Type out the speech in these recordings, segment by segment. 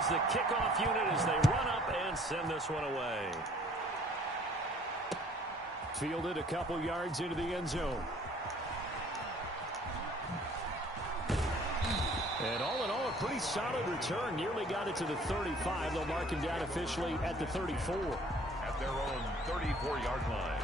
is the kickoff unit as they run up and send this one away. Fielded a couple yards into the end zone. And all in all, a pretty solid return. Nearly got it to the 35. They'll mark him down officially at the 34. At their own 34-yard line.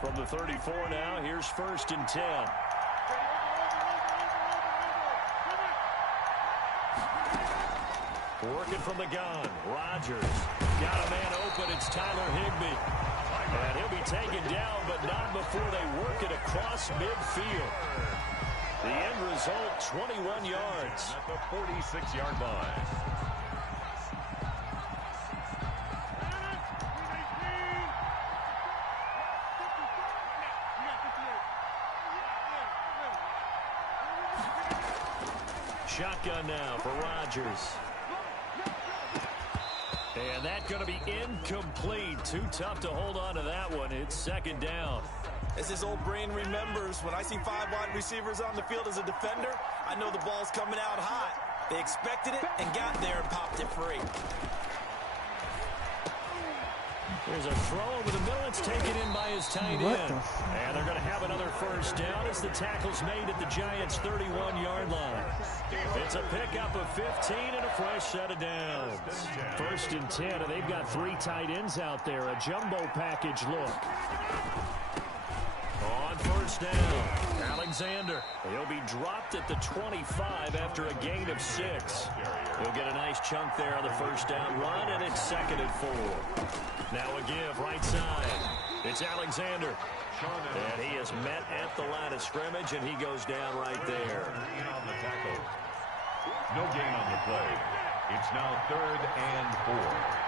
From the 34 now, here's 1st and 10. Working from the gun. Rodgers got a man open. It's Tyler Higbee. And he'll be taken down, but not before they work it across midfield. The end result, 21 yards. At the 46-yard line. Shotgun now for Rodgers. And that's going to be incomplete. Too tough to hold on to that one. It's 2nd down. As his old brain remembers, when I see 5 wide receivers on the field as a defender, I know the ball's coming out hot. They expected it and got there and popped it free. There's a throw over the middle. It's taken in by his tight end. And they're going to have another 1st down as the tackle's made at the Giants' 31-yard line. It's a pickup of 15 and a fresh set of downs. 1st and 10, and they've got 3 tight ends out there. A jumbo package look. On 1st down, Alexander. He'll be dropped at the 25 after a gain of 6. He'll get a nice chunk there on the 1st down run, and it's 2nd and 4. Now a give right side. It's Alexander. And he is met at the line of scrimmage, and he goes down right there. On the tackle. No gain on the play. It's now 3rd and 4.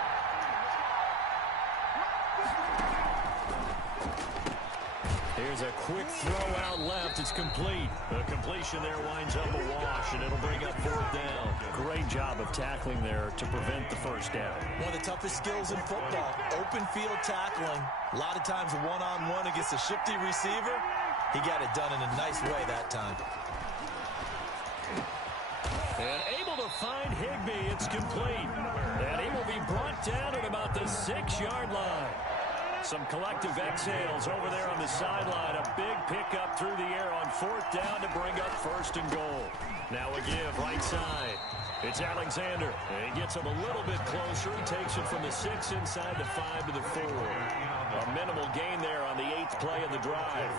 Here's a quick throw out left. It's complete. The completion there winds up a wash, and it'll bring up 4th down. Great job of tackling there to prevent the 1st down. One of the toughest skills in football, open field tackling. A lot of times one-on-one against a shifty receiver. He got it done in a nice way that time. And able to find Higbee. It's complete. And he will be brought down at about the 6-yard line. Some collective exhales over there on the sideline. A big pickup through the air on 4th down to bring up 1st and goal. Now a give right side. It's Alexander. And he gets him a little bit closer. He takes it from the 6 inside the 5 to the 4. A minimal gain there on the 8th play of the drive.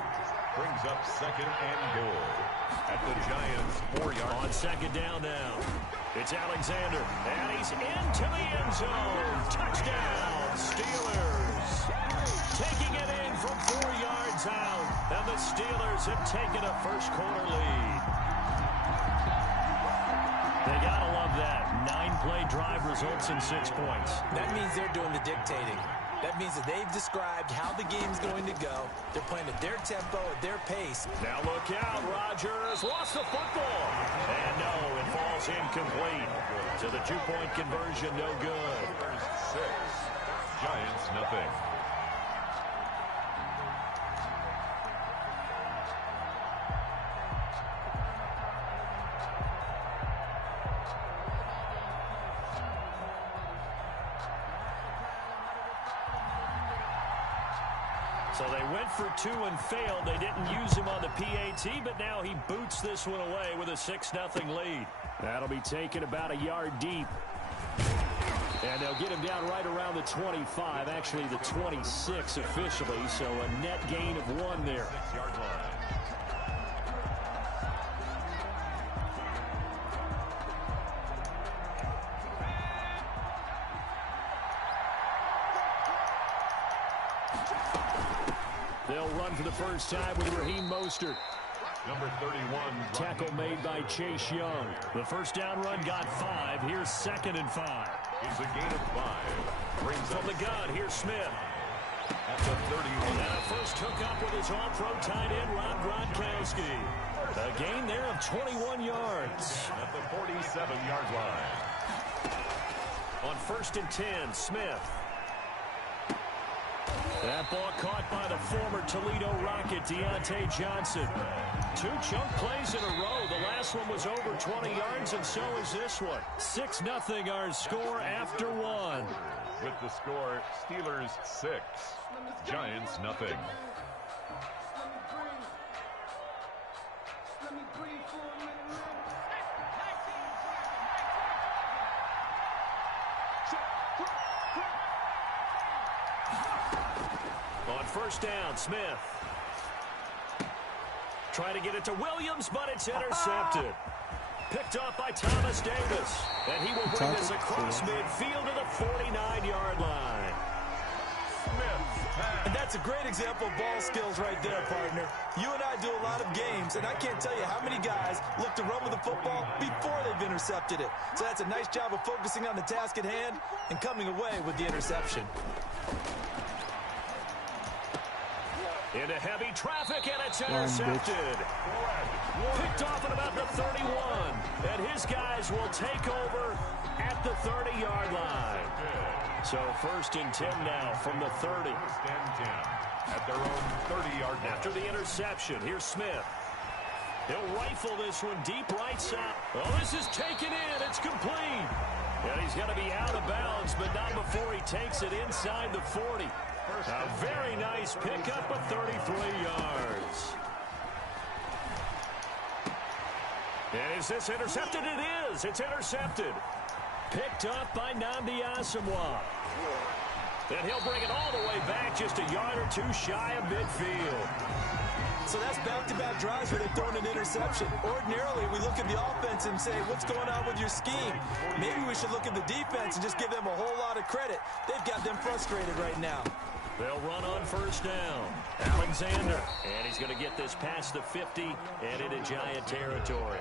Brings up 2nd and goal. At the Giants' 4-yard. On 2nd down now. It's Alexander. And he's into the end zone. Touchdown, Steelers. Taking it in from 4 yards out. And the Steelers have taken a 1st quarter lead. They got to love that. 9-play drive results in 6 points. That means they're doing the dictating. That means that they've described how the game's going to go. They're playing at their tempo, at their pace. Now look out. Rodgers lost the football. And no, it falls incomplete. So the 2-point conversion, no good. 6. Giants, nothing. So they went for 2 and failed. They didn't use him on the PAT, but now he boots this one away with a 6-0 lead. That'll be taken about a yard deep. And they'll get him down right around the 25, actually the 26 officially, so a net gain of 1 there. 6-yard line. They'll run for the first time with Raheem Mostert. Number 31. Tackle made by Chase Young. The 1st down run got 5. Here's 2nd and 5. It's a gain of 5. Brings From the gun, here's Smith. At the 31. And a first hookup with his all-pro tight end, Rob Gronkowski. A gain there of 21 yards. At the 47-yard line. On 1st and 10, Smith. That ball caught by the former Toledo Rocket, Deontay Johnson. 2 chunk plays in a row. The last one was over 20 yards, and so is this one. 6-0 our score after 1. With the score, Steelers 6, Giants nothing. On 1st down, Smith. Try to get it to Williams, but it's intercepted. Picked off by Thomas Davis. And he will bring this across midfield to the 49-yard line. And that's a great example of ball skills right there, partner. You and I do a lot of games, and I can't tell you how many guys look to run with the football before they've intercepted it. So that's a nice job of focusing on the task at hand and coming away with the interception. Into heavy traffic, and it's intercepted. Picked off at about the 31. And his guys will take over at the 30-yard line. So 1st and 10 now from the 30. 1st and 10 at their own 30-yard line. After the interception, here's Smith. He'll rifle this one deep right side. Oh, this is taken in. It's complete. And he's got to be out of bounds, but not before he takes it inside the 40. A very nice pickup of 33 yards. And is this intercepted? It is. It's intercepted. Picked up by Nnamdi Asomugha. And he'll bring it all the way back just a yard or 2 shy of midfield. So that's back-to-back drives where they've thrown an interception. Ordinarily, we look at the offense and say, what's going on with your scheme? Maybe we should look at the defense and just give them a whole lot of credit. They've got them frustrated right now. They'll run on 1st down. Alexander. And he's going to get this past the 50 and into Giant territory.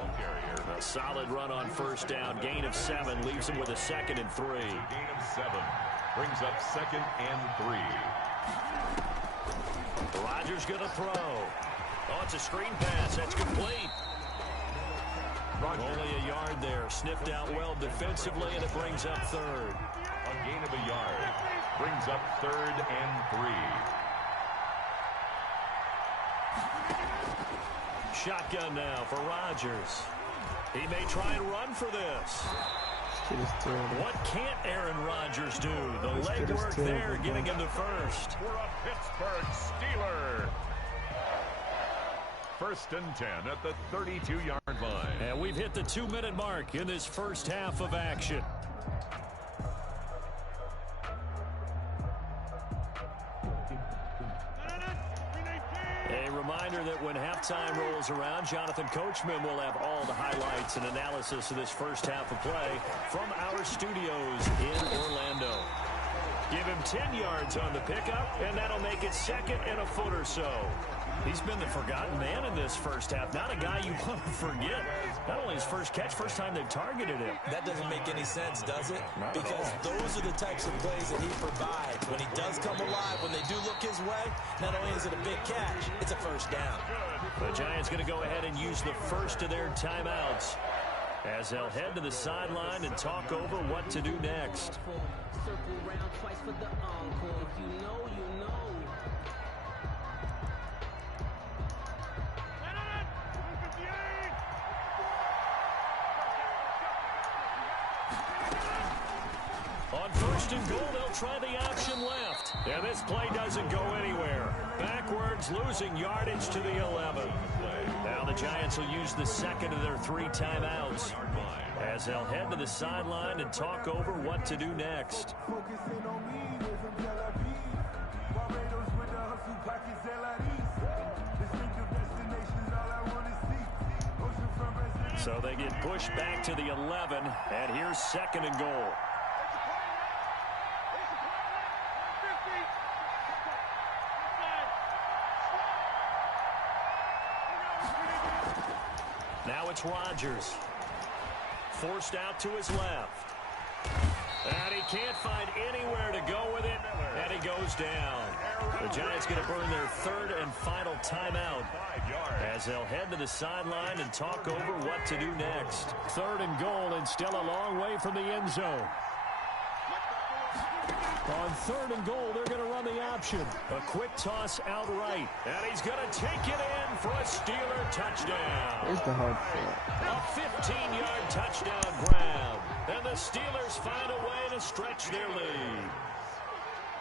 A solid run on 1st down. Gain of 7 leaves him with a 2nd and 3. Gain of 7 brings up 2nd and 3. Rodgers going to throw. Oh, it's a screen pass. That's complete. Only a yard there. Sniffed out well defensively, and it brings up 3rd. A gain of a yard brings up 3rd and 3. Shotgun now for Rodgers. He may try and run for this. What can't Aaron Rodgers do? The legwork there getting him to 1st. For a Pittsburgh Steeler. 1st and 10 at the 32-yard line. And we've hit the 2-minute mark in this first half of action. A reminder that when halftime rolls around, Jonathan Coachman will have all the highlights and analysis of this first half of play from our studios in Orlando. Give him 10 yards on the pickup, and that'll make it 2nd and a foot or so. He's been the forgotten man in this first half. Not a guy you want to forget. Not only his first catch, first time they've targeted him. That doesn't make any sense, does it? Because those are the types of plays that he provides. When he does come alive, when they do look his way, not only is it a big catch, it's a 1st down. The Giants going to go ahead and use the first of their timeouts as they'll head to the sideline and talk over what to do next. Circle round twice for the encore. You know. On 1st and goal, they'll try the option left. And this play doesn't go anywhere. Backwards, losing yardage to the 11. Now the Giants will use the 2nd of their 3 timeouts as they'll head to the sideline and talk over what to do next. So they get pushed back to the 11, and here's 2nd and goal. Now it's Rodgers. Forced out to his left. And he can't find anywhere to go with it, and he goes down. The Giants going to burn their third and final timeout as they'll head to the sideline and talk over what to do next. 3rd and goal, and still a long way from the end zone. On 3rd and goal, they're going to run the option. A quick toss out right. And he's going to take it in for a Steeler touchdown. Here's the hard part. A 15-yard touchdown grab. And the Steelers find a way to stretch their lead.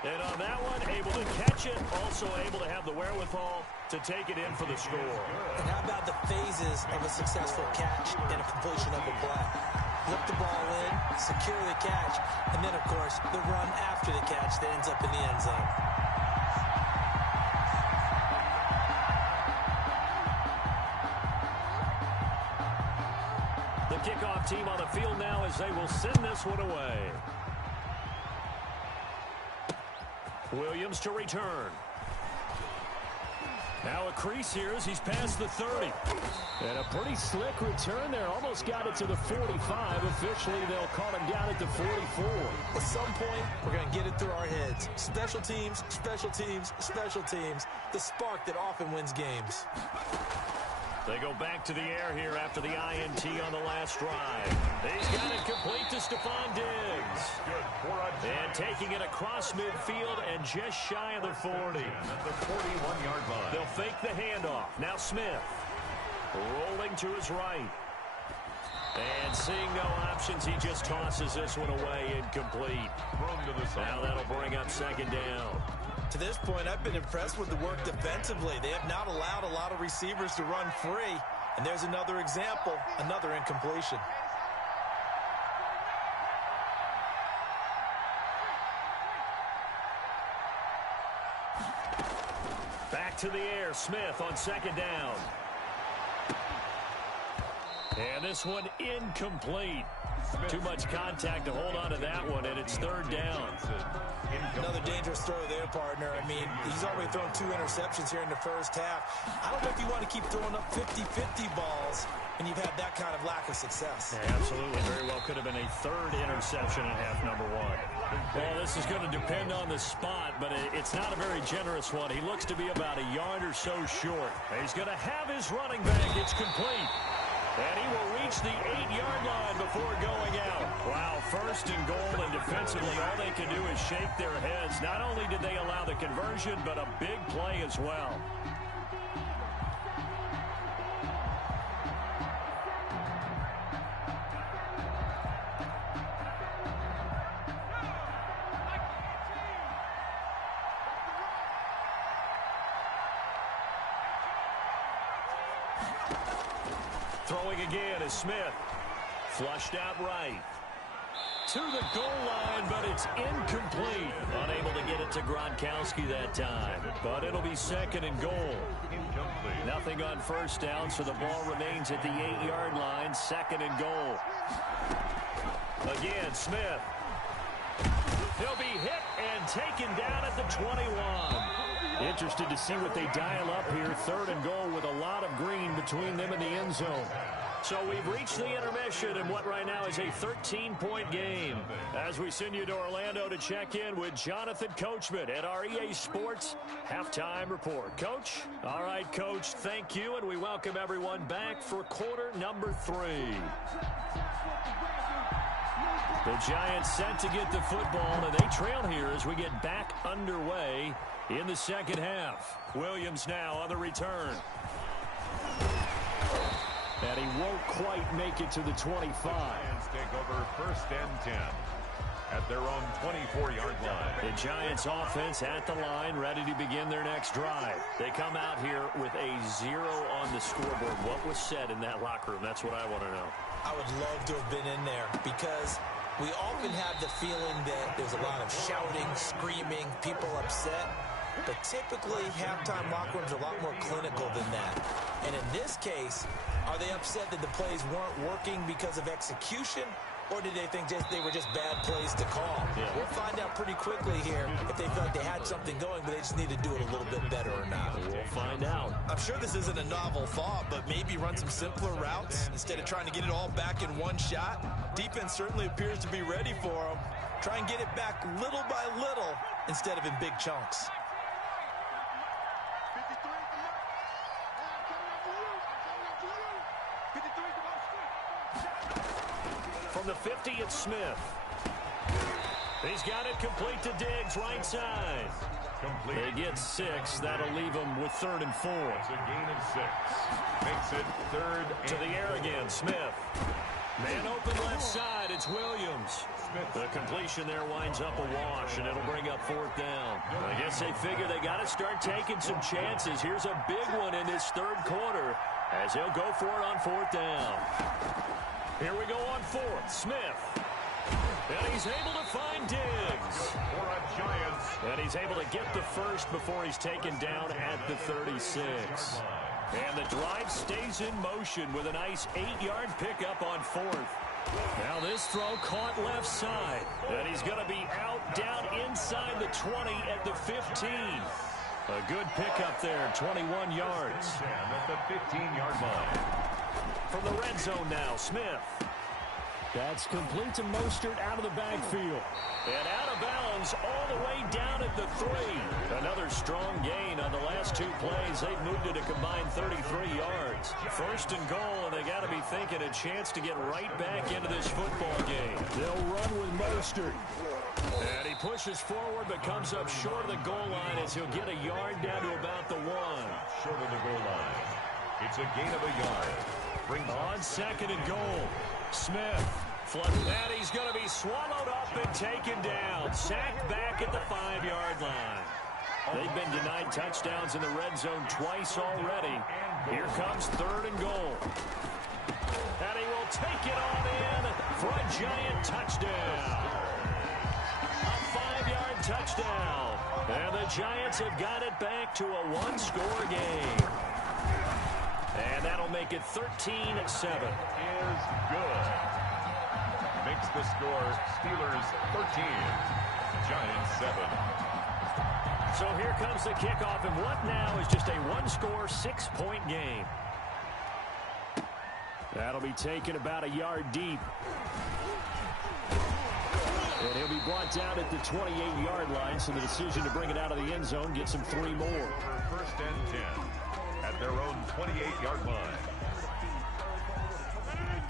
And on that one, able to catch it, also able to have the wherewithal to take it in for the score. And how about the phases of a successful catch and a completion of a play? Look the ball in, secure the catch, and then, of course, the run after the catch that ends up in the end zone. The kickoff team on the field now as they will send this one away. Williams to return. Now a crease here as he's past the 30. And a pretty slick return there. Almost got it to the 45. Officially, they'll call him down at the 44. At some point, we're going to get it through our heads. Special teams, special teams, special teams. The spark that often wins games. They go back to the air here after the INT on the last drive. He's got it complete to Stephon Diggs. And taking it across midfield and just shy of the 40. At the 41-yard line. They'll fake the handoff. Now Smith. Rolling to his right. And seeing no options, he just tosses this one away incomplete. Now that'll bring up 2nd down. To this point, I've been impressed with the work defensively. They have not allowed a lot of receivers to run free. And there's another example, another incompletion. Back to the air, Smith on 2nd down. And this one incomplete. Too much contact to hold on to that one, and it's 3rd down. Another dangerous throw there, partner. I mean, he's already thrown 2 interceptions here in the first half. I don't know if you want to keep throwing up 50-50 balls when you've had that kind of lack of success. Yeah, absolutely. Very well could have been a 3rd interception in half number 1. Well, this is going to depend on the spot, but it's not a very generous one. He looks to be about a yard or so short. He's going to have his running back. It's complete. And he will reach the 8-yard line before going out. Wow, 1st and goal, and defensively all they can do is shake their heads. Not only did they allow the conversion, but a big play as well. Throwing again is Smith. Flushed out right. To the goal line, but it's incomplete. Unable to get it to Gronkowski that time. But it'll be 2nd and goal. Nothing on 1st down, so the ball remains at the 8-yard line. 2nd and goal. Again, Smith. He'll be hit and taken down at the 21. Interested to see what they dial up here. 3rd and goal with a lot of green between them and the end zone. So we've reached the intermission in what right now is a 13-point game. As we send you to Orlando to check in with Jonathan Coachman at our EA Sports Halftime Report. Coach? All right, Coach, thank you, and we welcome everyone back for quarter number 3. The Giants set to get the football, and they trail here as we get back underway in the 2nd half. Williams now on the return. And he won't quite make it to the 25. Giants take over 1st and 10 at their own 24-yard line. The Giants offense at the line, ready to begin their next drive. They come out here with a 0 on the scoreboard. What was said in that locker room? That's what I want to know. I would love to have been in there because we often have the feeling that there's a lot of shouting, screaming, people upset. But typically, halftime locker rooms are a lot more clinical than that. And in this case, are they upset that the plays weren't working because of execution? Or did they think they were just bad plays to call? Yeah. We'll find out pretty quickly here if they felt like they had something going, but they just need to do it a little bit better or not. We'll find out. I'm sure this isn't a novel thought, but maybe run some simpler routes instead of trying to get it all back in one shot. Defense certainly appears to be ready for them. Try and get it back little by little instead of in big chunks. From the 50, it's Smith. He's got it complete to Diggs, right side. Complete. They get 6. That'll leave them with 3rd and 4. It's a gain of 6. Makes it 3rd and To the air again, Smith. Man open left side, it's Williams. The completion there winds up a wash, and it'll bring up 4th down. I guess they figure they got to start taking some chances. Here's a big one in this 3rd quarter as he'll go for it on 4th down. Here we go on 4th. Smith. And he's able to find Diggs. for a Giants. And he's able to get the first before he's taken down at the 36. And the drive stays in motion with a nice 8-yard pickup on 4th. Now this throw caught left side. And he's going to be out down inside the 20 at the 15. A good pickup there, 21 yards. At the 15-yard line. From the red zone now, Smith. That's complete to Mostert out of the backfield. And out of bounds all the way down at the 3. Another strong gain on the last 2 plays. They've moved it a combined 33 yards. 1st and goal, and they got to be thinking a chance to get right back into this football game. They'll run with Mostert. And he pushes forward but comes up short of the goal line as he'll get a yard down to about the 1. Short of the goal line. It's a gain of a yard. Brings on 2nd and goal. Smith. And he's going to be swallowed up and taken down. Sacked back at the 5-yard line. They've been denied touchdowns in the red zone twice already. Here comes 3rd and goal. And he will take it on in for a Giant touchdown. A 5-yard touchdown. And the Giants have got it back to a 1-score game. And that'll make it 13-7. is good. Makes the score Steelers 13, Giants 7. So here comes the kickoff, and what now is just a 1-score, 6-point game. That'll be taken about a yard deep. And he'll be brought down at the 28-yard line, so the decision to bring it out of the end zone gets him 3 more. 1st and 10 at their own 28-yard line.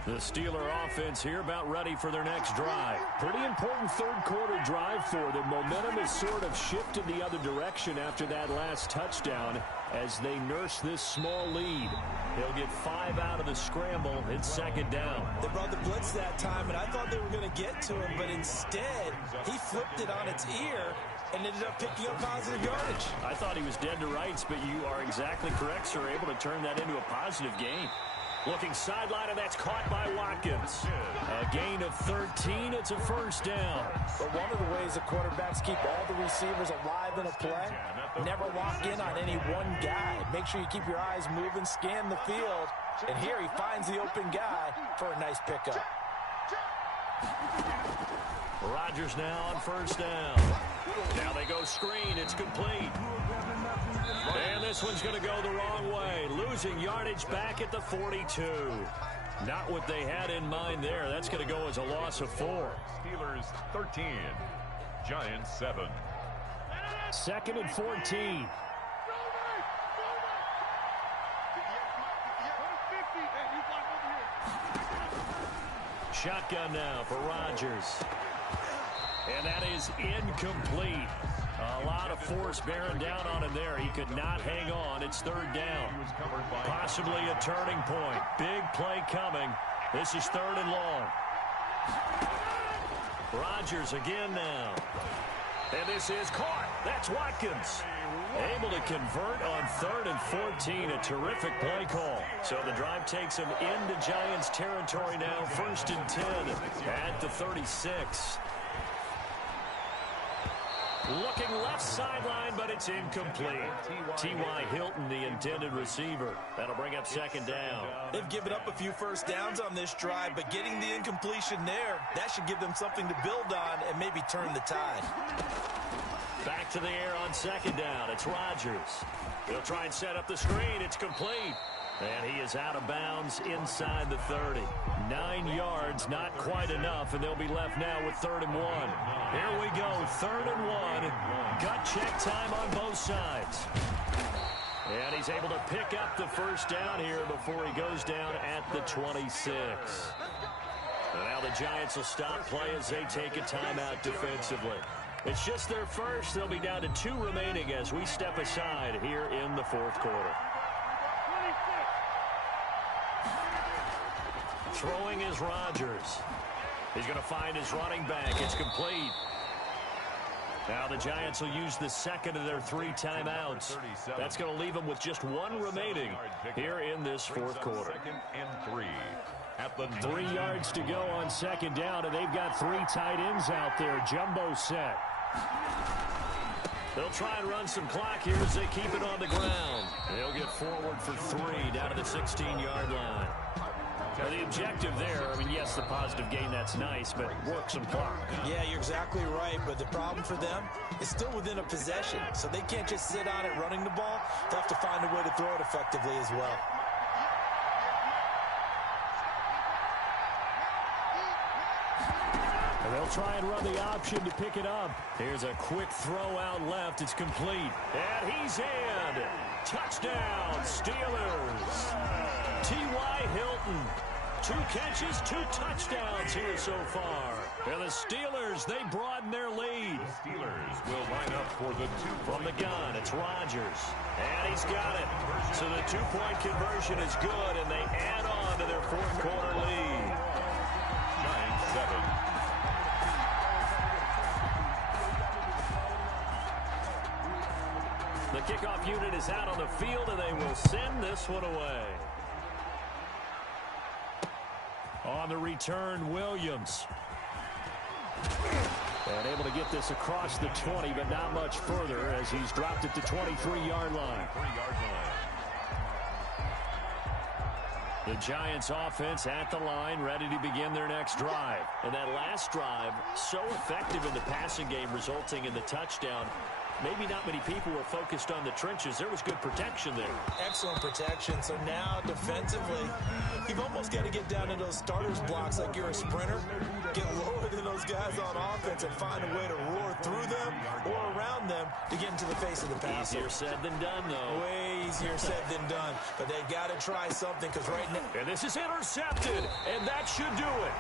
The Steeler offense here about ready for their next drive. Pretty important 3rd quarter drive for them. Momentum has sort of shifted the other direction after that last touchdown as they nurse this small lead. They'll get 5 out of the scramble. It's 2nd down. They brought the blitz that time, and I thought they were going to get to him, but instead he flipped it on its ear and ended up picking up positive yardage. I thought he was dead to rights, but you are exactly correct, sir. Able to turn that into a positive gain. Looking sideline, and that's caught by Watkins. A gain of 13. It's a 1st down. But one of the ways the quarterbacks keep all the receivers alive in a play, never lock in on any one guy. Make sure you keep your eyes moving, scan the field. And here he finds the open guy for a nice pickup. Rodgers now on 1st down. Now they go screen. It's complete. And this one's going to go the wrong way. Losing yardage back at the 42. Not what they had in mind there. That's going to go as a loss of 4. Steelers 13, Giants 7. 2nd and 14. Shotgun now for Rodgers. And that is incomplete. A lot of force bearing down on him there. He could not hang on. It's 3rd down. Possibly a turning point. Big play coming. This is 3rd and long. Rodgers again now. And this is caught. That's Watkins. Able to convert on 3rd and 14. A terrific play call. So the drive takes him into Giants territory now. 1st and 10 at the 36. Looking left sideline, but it's incomplete. T.Y. Hilton, the intended receiver. That'll bring up second down. They've given up a few first downs on this drive, but getting the incompletion there, that should give them something to build on and maybe turn the tide. Back to the air on second down. It's Rodgers. He'll try and set up the screen. It's complete. And he is out of bounds inside the 30. 9 yards, not quite enough, and they'll be left now with 3rd and 1. Here we go, 3rd and 1. Gut check time on both sides. And he's able to pick up the first down here before he goes down at the 26. And now the Giants will stop play as they take a timeout defensively. It's just their first. They'll be down to 2 remaining as we step aside here in the 4th quarter. Throwing is Rodgers. He's going to find his running back. It's complete. Now the Giants will use the second of their 3 timeouts. That's going to leave them with just 1 remaining here in this 4th quarter. 3 yards to go on second down, and they've got 3 tight ends out there. Jumbo set. They'll try and run some clock here as they keep it on the ground. They'll get forward for 3 down to the 16-yard line. Now the objective there, I mean, yes, the positive gain, that's nice, but work some clock. Yeah, you're exactly right, but the problem for them is still within a possession, so they can't just sit on it running the ball. They'll have to find a way to throw it effectively as well. And they'll try and run the option to pick it up. Here's a quick throw out left. It's complete. And he's in. Touchdown, Steelers. T.Y. Hilton. 2 catches, 2 touchdowns here so far. And the Steelers, they broaden their lead. The Steelers will line up for the 2. From the gun, it's Rodgers. And he's got it. So the 2-point conversion is good, and they add on to their 4th quarter lead. 9-7. The kickoff unit is out on the field, and they will send this one away. On the return, Williams. And able to get this across the 20, but not much further as he's dropped it to 23-yard line. The Giants offense at the line, ready to begin their next drive. And that last drive, so effective in the passing game, resulting in the touchdown. Maybe not many people were focused on the trenches. There was good protection there. Excellent protection. So now defensively, you've almost got to get down into those starters blocks like you're a sprinter. Get lower than those guys on offense and find a way to roar through them or around them to get into the face of the passer. Easier said than done, though. Way easier said than done. But they got to try something because right now. And this is intercepted, and that should do it.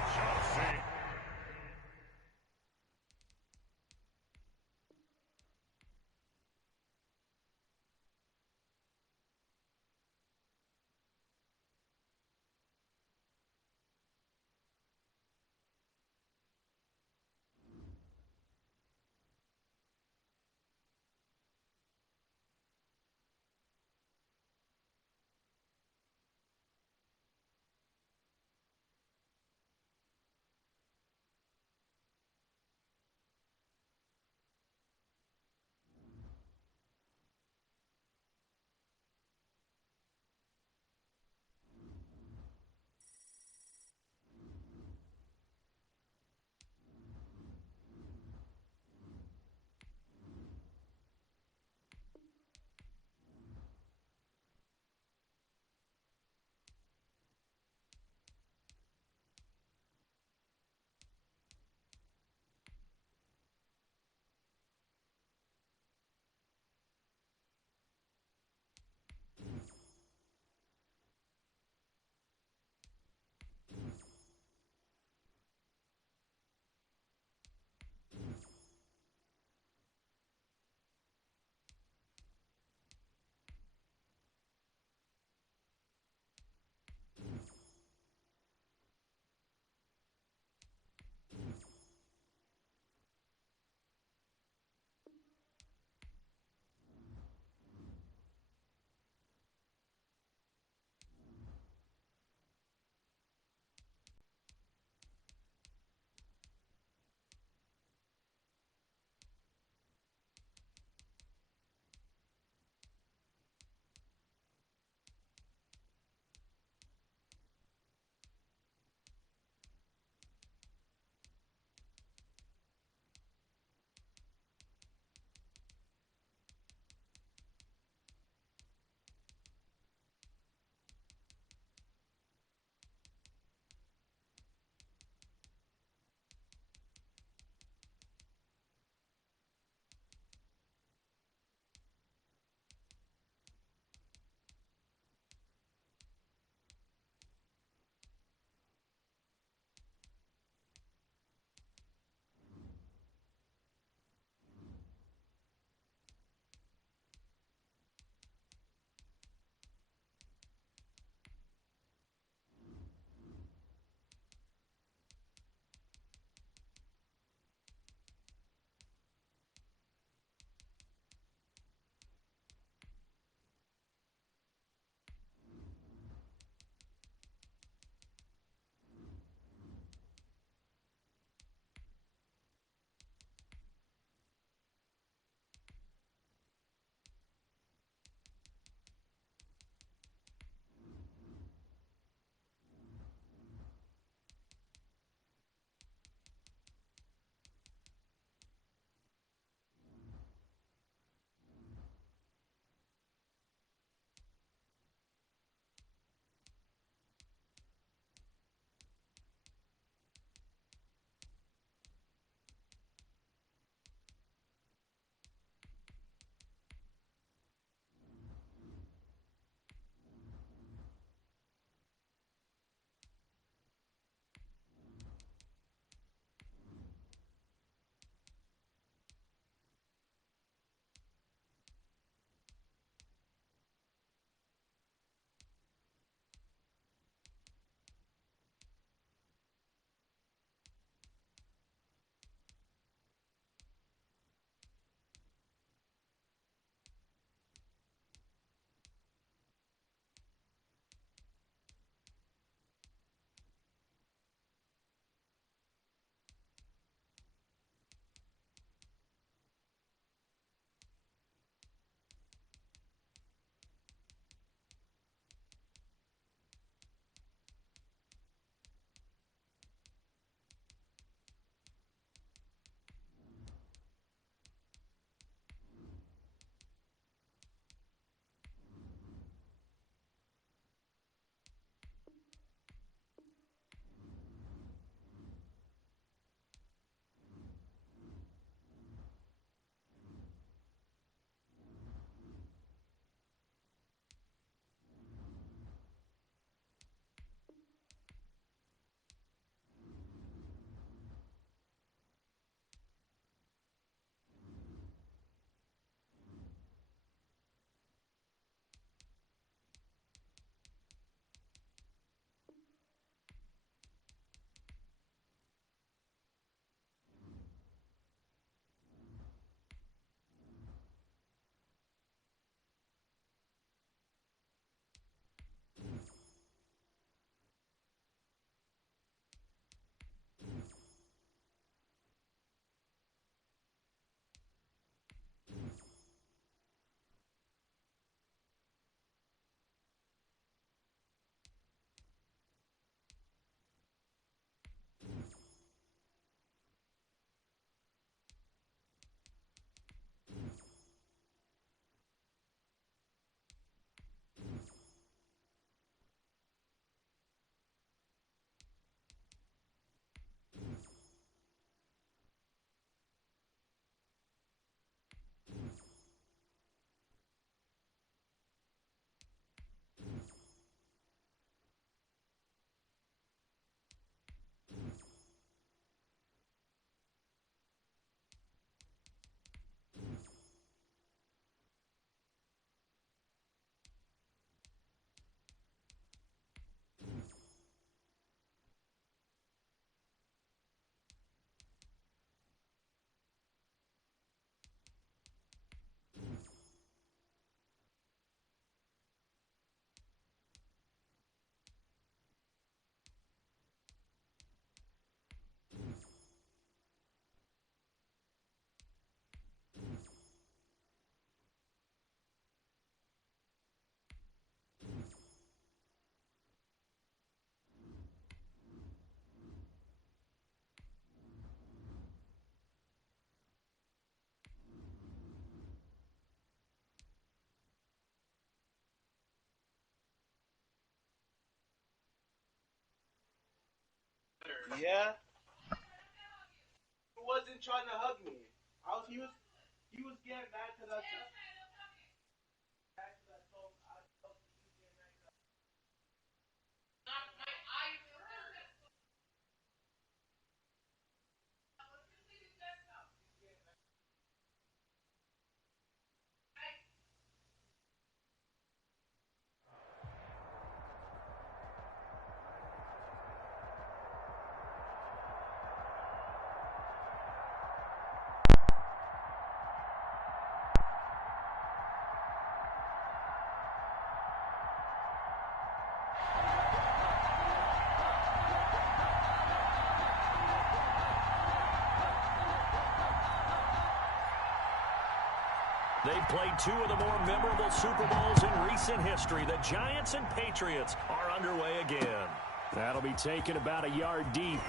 Yeah. He wasn't trying to hug me. He was getting mad because I said. They've played two of the more memorable Super Bowls in recent history. The Giants and Patriots are underway again. That'll be taken about a yard deep.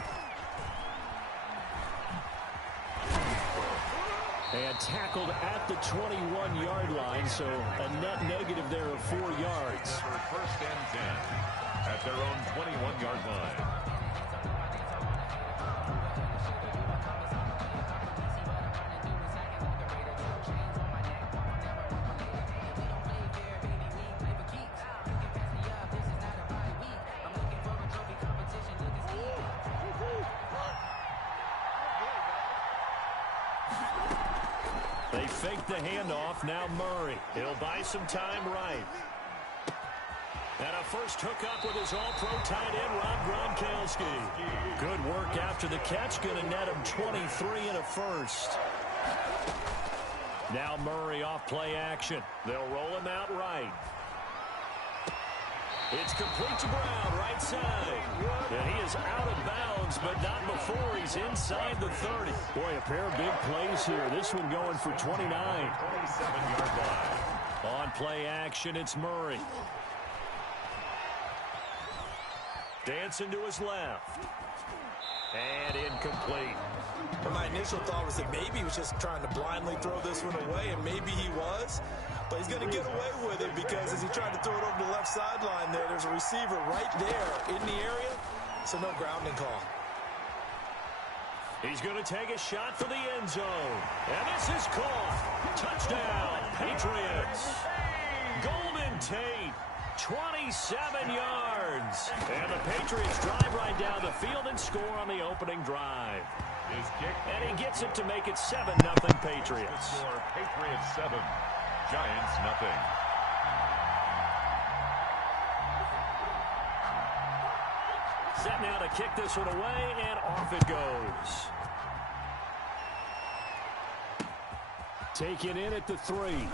And tackled at the 21-yard line, so a net negative there of 4 yards. First and 10 at their own 21-yard line. They fake the handoff. Now Murray. He'll buy some time right. And a first hookup with his all-pro tight end, Rob Gronkowski. Good work after the catch. Going to net him 23 and a first. Now Murray off play action. They'll roll him out right. It's complete to Brown, right side. And he is out of bounds, but not before he's inside the 30. Boy, a pair of big plays here. This one going for 29. 27-yard line. On play action, it's Murray. Dancing to his left. And incomplete. Well, my initial thought was that maybe he was just trying to blindly throw this one away, and maybe he was. But he's going to get away with it because as he tried to throw it over the left sideline there's a receiver right there in the area, so no grounding call. He's going to take a shot for the end zone. And this is caught. Touchdown, Patriots. Golden Tate, 27 yards. And the Patriots drive right down the field and score on the opening drive. His kick. And he gets it to make it 7-0 Patriots. Score Patriots 7. Giants nothing. Set now to kick this one away, and off it goes. Taken in at the 3.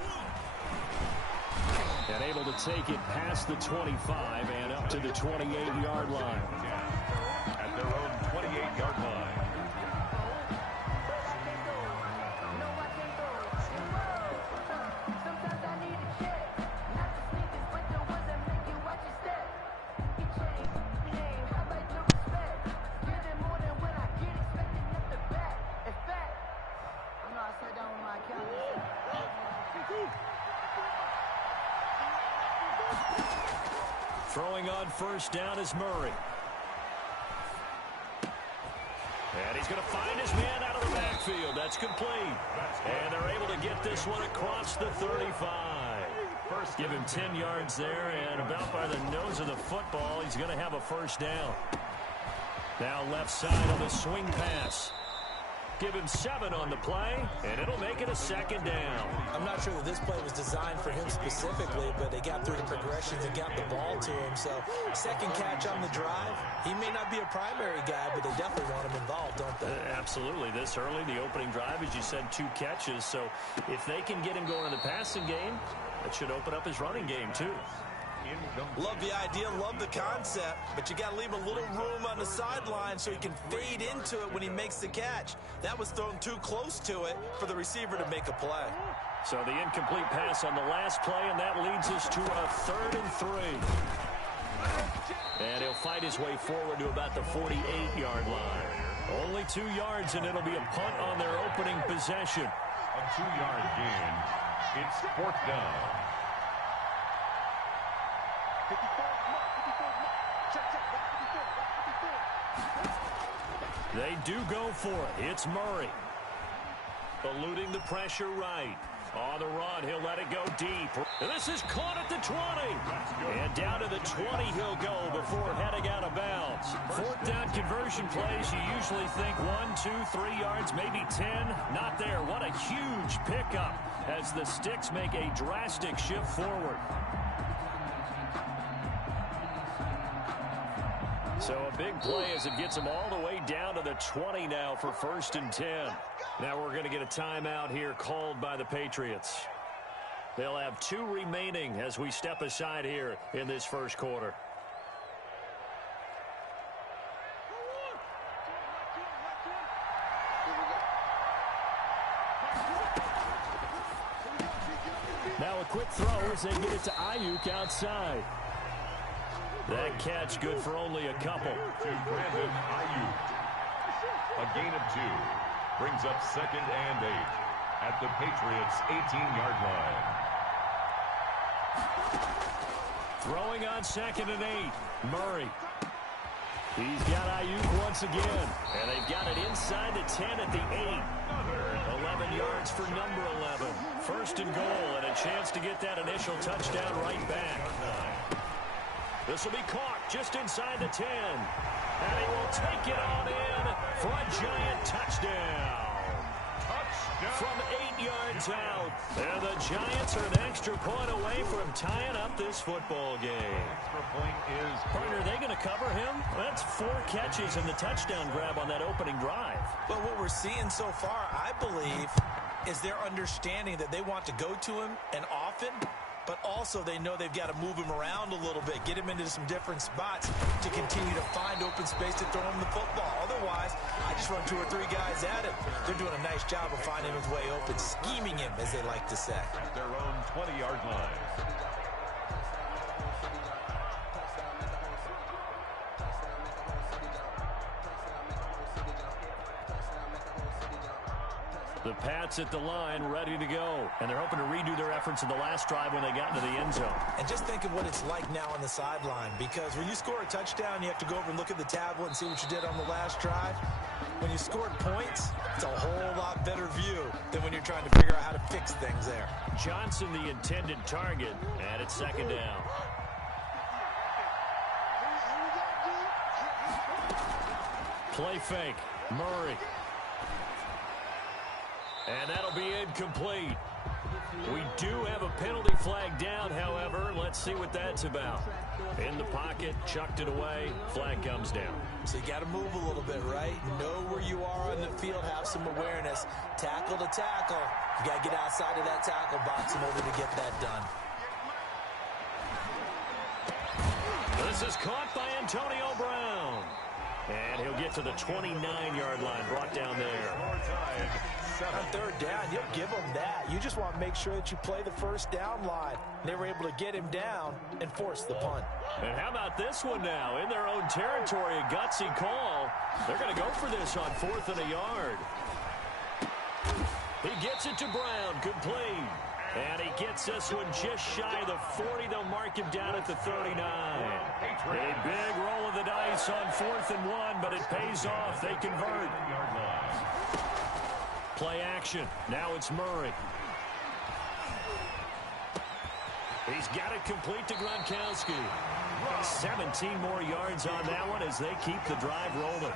And able to take it past the 25 and up to the 28-yard line. At their own 28-yard line. Throwing on first down is Murray. And he's going to find his man out of the backfield. That's complete. And they're able to get this one across the 35. Give him 10 yards there, and about by the nose of the football, he's going to have a first down. Now left side on the swing pass. Give him 7 on the play, and it'll make it a second down. I'm not sure that this play was designed for him specifically, but they got through the progressions and got the ball to him. So, second catch on the drive. He may not be a primary guy, but they definitely want him involved, don't they? Absolutely. This early, the opening drive, as you said, 2 catches. So, if they can get him going in the passing game, that should open up his running game, too. Love the idea, love the concept, but you got to leave a little room on the sideline so he can fade into it when he makes the catch. That was thrown too close to it for the receiver to make a play. So the incomplete pass on the last play, and that leads us to a 3rd and 3. And he'll fight his way forward to about the 48-yard line. Only 2 yards, and it'll be a punt on their opening possession. A 2-yard gain. It's 4th down. They do go for it. It's Murray. Eluding the pressure right. On the run, he'll let it go deep. This is caught at the 20. And down to the 20 he'll go before heading out of bounds. Fourth down conversion plays, you usually think 1, 2, 3 yards, maybe 10. Not there. What a huge pickup as the Sticks make a drastic shift forward. So a big play as it gets them all the way down to the 20 now for 1st and 10. Now we're going to get a timeout here called by the Patriots. They'll have 2 remaining as we step aside here in this first quarter. Now a quick throw as they get it to Ayuk outside. That catch good for only a couple. To Brandon Ayuk. A gain of 2. Brings up 2nd and 8 at the Patriots' 18-yard line. Throwing on 2nd and 8. Murray. He's got Ayuk once again. And they've got it inside the 10 at the 8. 11 yards for number 11. 1st and goal and a chance to get that initial touchdown right back. This will be caught just inside the 10. And he will take it on in for a giant touchdown. From 8 yards out. And the Giants are an extra point away from tying up this football game. Extra point is... Partner, are they going to cover him? That's 4 catches and the touchdown grab on that opening drive. But what we're seeing so far, I believe, is their understanding that they want to go to him and often, but also they know they've got to move him around a little bit, get him into some different spots to continue to find open space to throw him the football. Otherwise, I just run 2 or 3 guys at him. They're doing a nice job of finding his way open, scheming him, as they like to say. At their own 20-yard line. The Pats at the line, ready to go. And they're hoping to redo their efforts in the last drive when they got into the end zone. And just think of what it's like now on the sideline, because when you score a touchdown, you have to go over and look at the tablet and see what you did on the last drive. When you scored points, it's a whole lot better view than when you're trying to figure out how to fix things there. Johnson, the intended target, and it's 2nd down. Play fake. Murray. And that'll be incomplete. We do have a penalty flag down, however. Let's see what that's about. In the pocket, chucked it away, flag comes down. So you got to move a little bit, right? Know where you are on the field, have some awareness. Tackle to tackle. You got to get outside of that tackle box in order to get that done. This is caught by Antonio Brown. And he'll get to the 29-yard line, brought down there. On 3rd down, you'll give them that. You just want to make sure that you play the 1st down line. They were able to get him down and force the punt. And how about this one now? In their own territory, a gutsy call. They're going to go for this on 4th and a yard. He gets it to Brown, complete. And he gets this one just shy of the 40. They'll mark him down at the 39. A big roll of the dice on 4th and 1, but it pays off. They convert. Play action. Now it's Murray. He's got it complete to Gronkowski. 17 more yards on that one as they keep the drive rolling.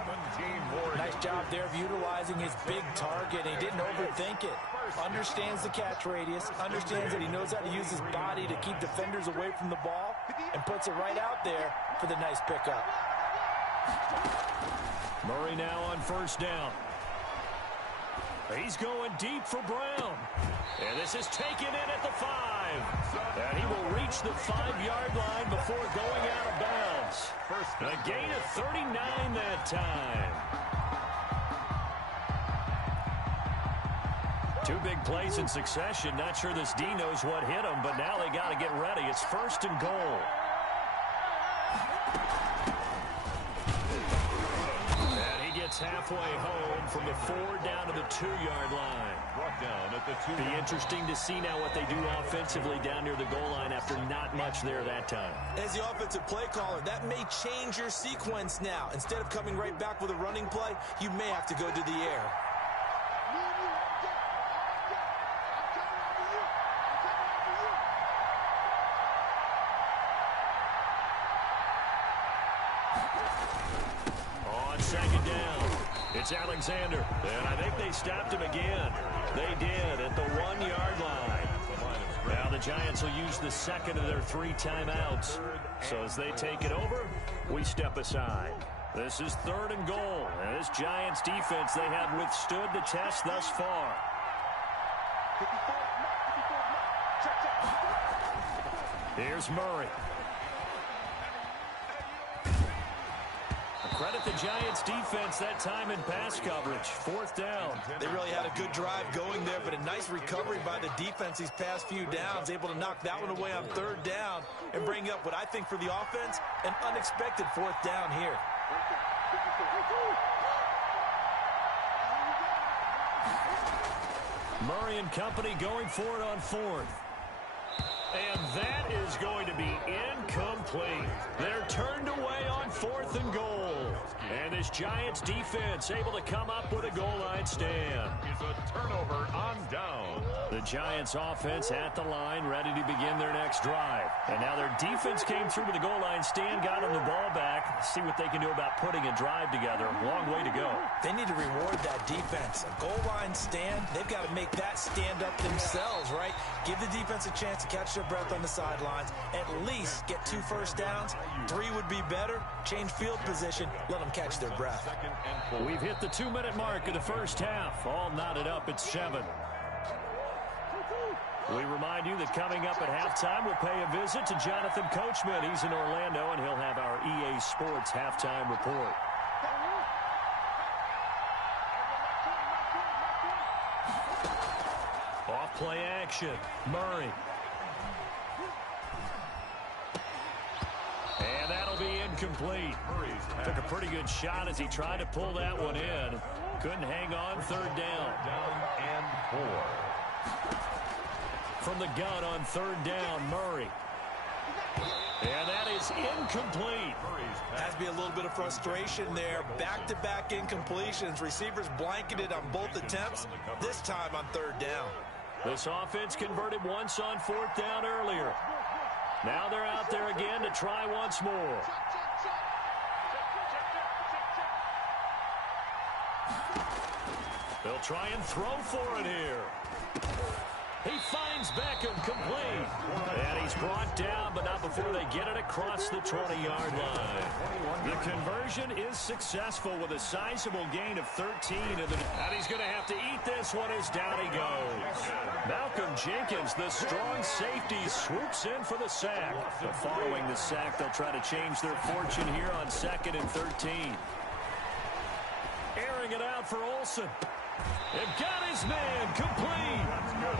Nice job there of utilizing his big target. He didn't overthink it. Understands the catch radius. Understands that he knows how to use his body to keep defenders away from the ball. And puts it right out there for the nice pickup. Murray now on 1st down. He's going deep for Brown. And this is taken in at the 5. And he will reach the 5-yard line before going out of bounds. A gain of 39 that time. 2 big plays in succession. Not sure this D knows what hit him, but now they got to get ready. It's 1st and goal. Giants halfway home from the 4 down to the 2-yard line. Brought down at the 2. Be interesting to see now what they do offensively down near the goal line after not much there that time. As the offensive play caller, that may change your sequence now. Instead of coming right back with a running play, you may have to go to the air. On second down, it's Alexander. And I think they stopped him again. They did at the 1-yard line. Now the Giants will use the second of their 3 timeouts. So as they take it over, we step aside. This is 3rd and goal. And this Giants defense, they have withstood the test thus far. Here's Murray. Credit the Giants defense that time in pass coverage. 4th down. They really had a good drive going there, but a nice recovery by the defense these past few downs. Able to knock that one away on 3rd down and bring up what I think for the offense, an unexpected 4th down here. Murray and company going for it on 4th. And that is going to be incomplete. They're turned away on 4th and goal. And this Giants defense able to come up with a goal line stand. It's a turnover on down. The Giants offense at the line, ready to begin their next drive. And now their defense came through with a goal line stand, got them the ball back. See what they can do about putting a drive together. Long way to go. They need to reward that defense. A goal line stand, they've got to make that stand up themselves, right? Give the defense a chance to catch their breath on the sidelines. At least get 2 first downs. 3 would be better. Change field position. Let them catch their breath. We've hit the 2-minute mark of the first half. All knotted up at 7. We remind you that coming up at halftime, we'll pay a visit to Jonathan Coachman. He's in Orlando, and he'll have our EA Sports halftime report. Off play action. Murray. And that'll be incomplete. Took a pretty good shot as he tried to pull that one in. Couldn't hang on. 3rd down. Down and 4. From the gun on 3rd down, Murray. And that is incomplete. Has to be a little bit of frustration there. Back-to-back incompletions. Receivers blanketed on both attempts, this time on 3rd down. This offense converted once on 4th down earlier. Now they're out there again to try once more. They'll try and throw for it here. He finds Beckham complete. And he's brought down, but not before they get it across the 20-yard line. The conversion is successful with a sizable gain of 13. And he's going to have to eat this one as down he goes. Malcolm Jenkins, the strong safety, swoops in for the sack. But following the sack, they'll try to change their fortune here on 2nd and 13. Airing it out for Olsen. It got his man complete.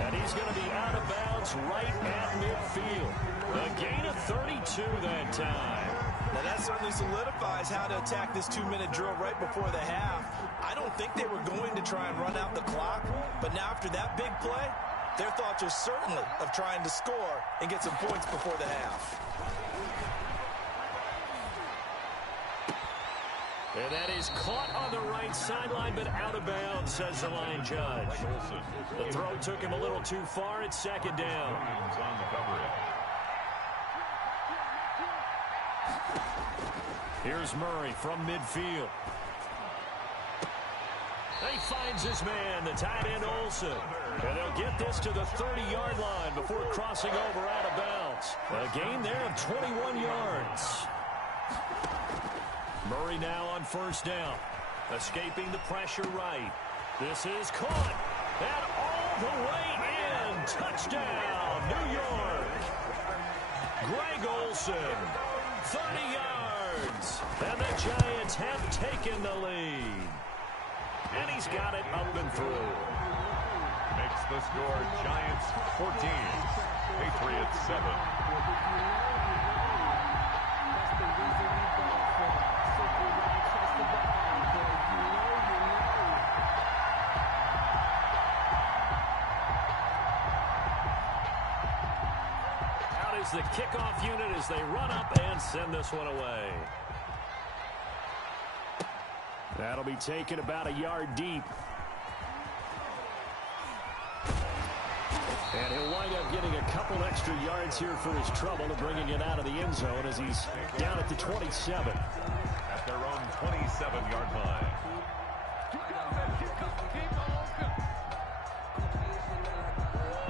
And he's going to be out of bounds right at midfield. A gain of 32 that time. Now that certainly solidifies how to attack this 2-minute drill right before the half. I don't think they were going to try and run out the clock. But now after that big play, their thoughts are certainly of trying to score and get some points before the half. And that is caught on the right sideline, but out of bounds, says the line judge. The throw took him a little too far. It's 2nd down. On the coverage. Here's Murray from midfield. He finds his man, the tight end Olsen. And they'll get this to the 30-yard line before crossing over out of bounds. A gain there of 21 yards. Murray now on 1st down. Escaping the pressure right. This is caught. And all the way in. Touchdown, New York. Greg Olsen, 30 yards. And the Giants have taken the lead. And he's got it up and through. Makes the score Giants 14, Patriots 7. Out is the kickoff unit as they run up and send this one away. That'll be taken about a yard deep. And he'll wind up getting a couple extra yards here for his trouble and bringing it out of the end zone as he's down at the 27. At their own 27-yard line.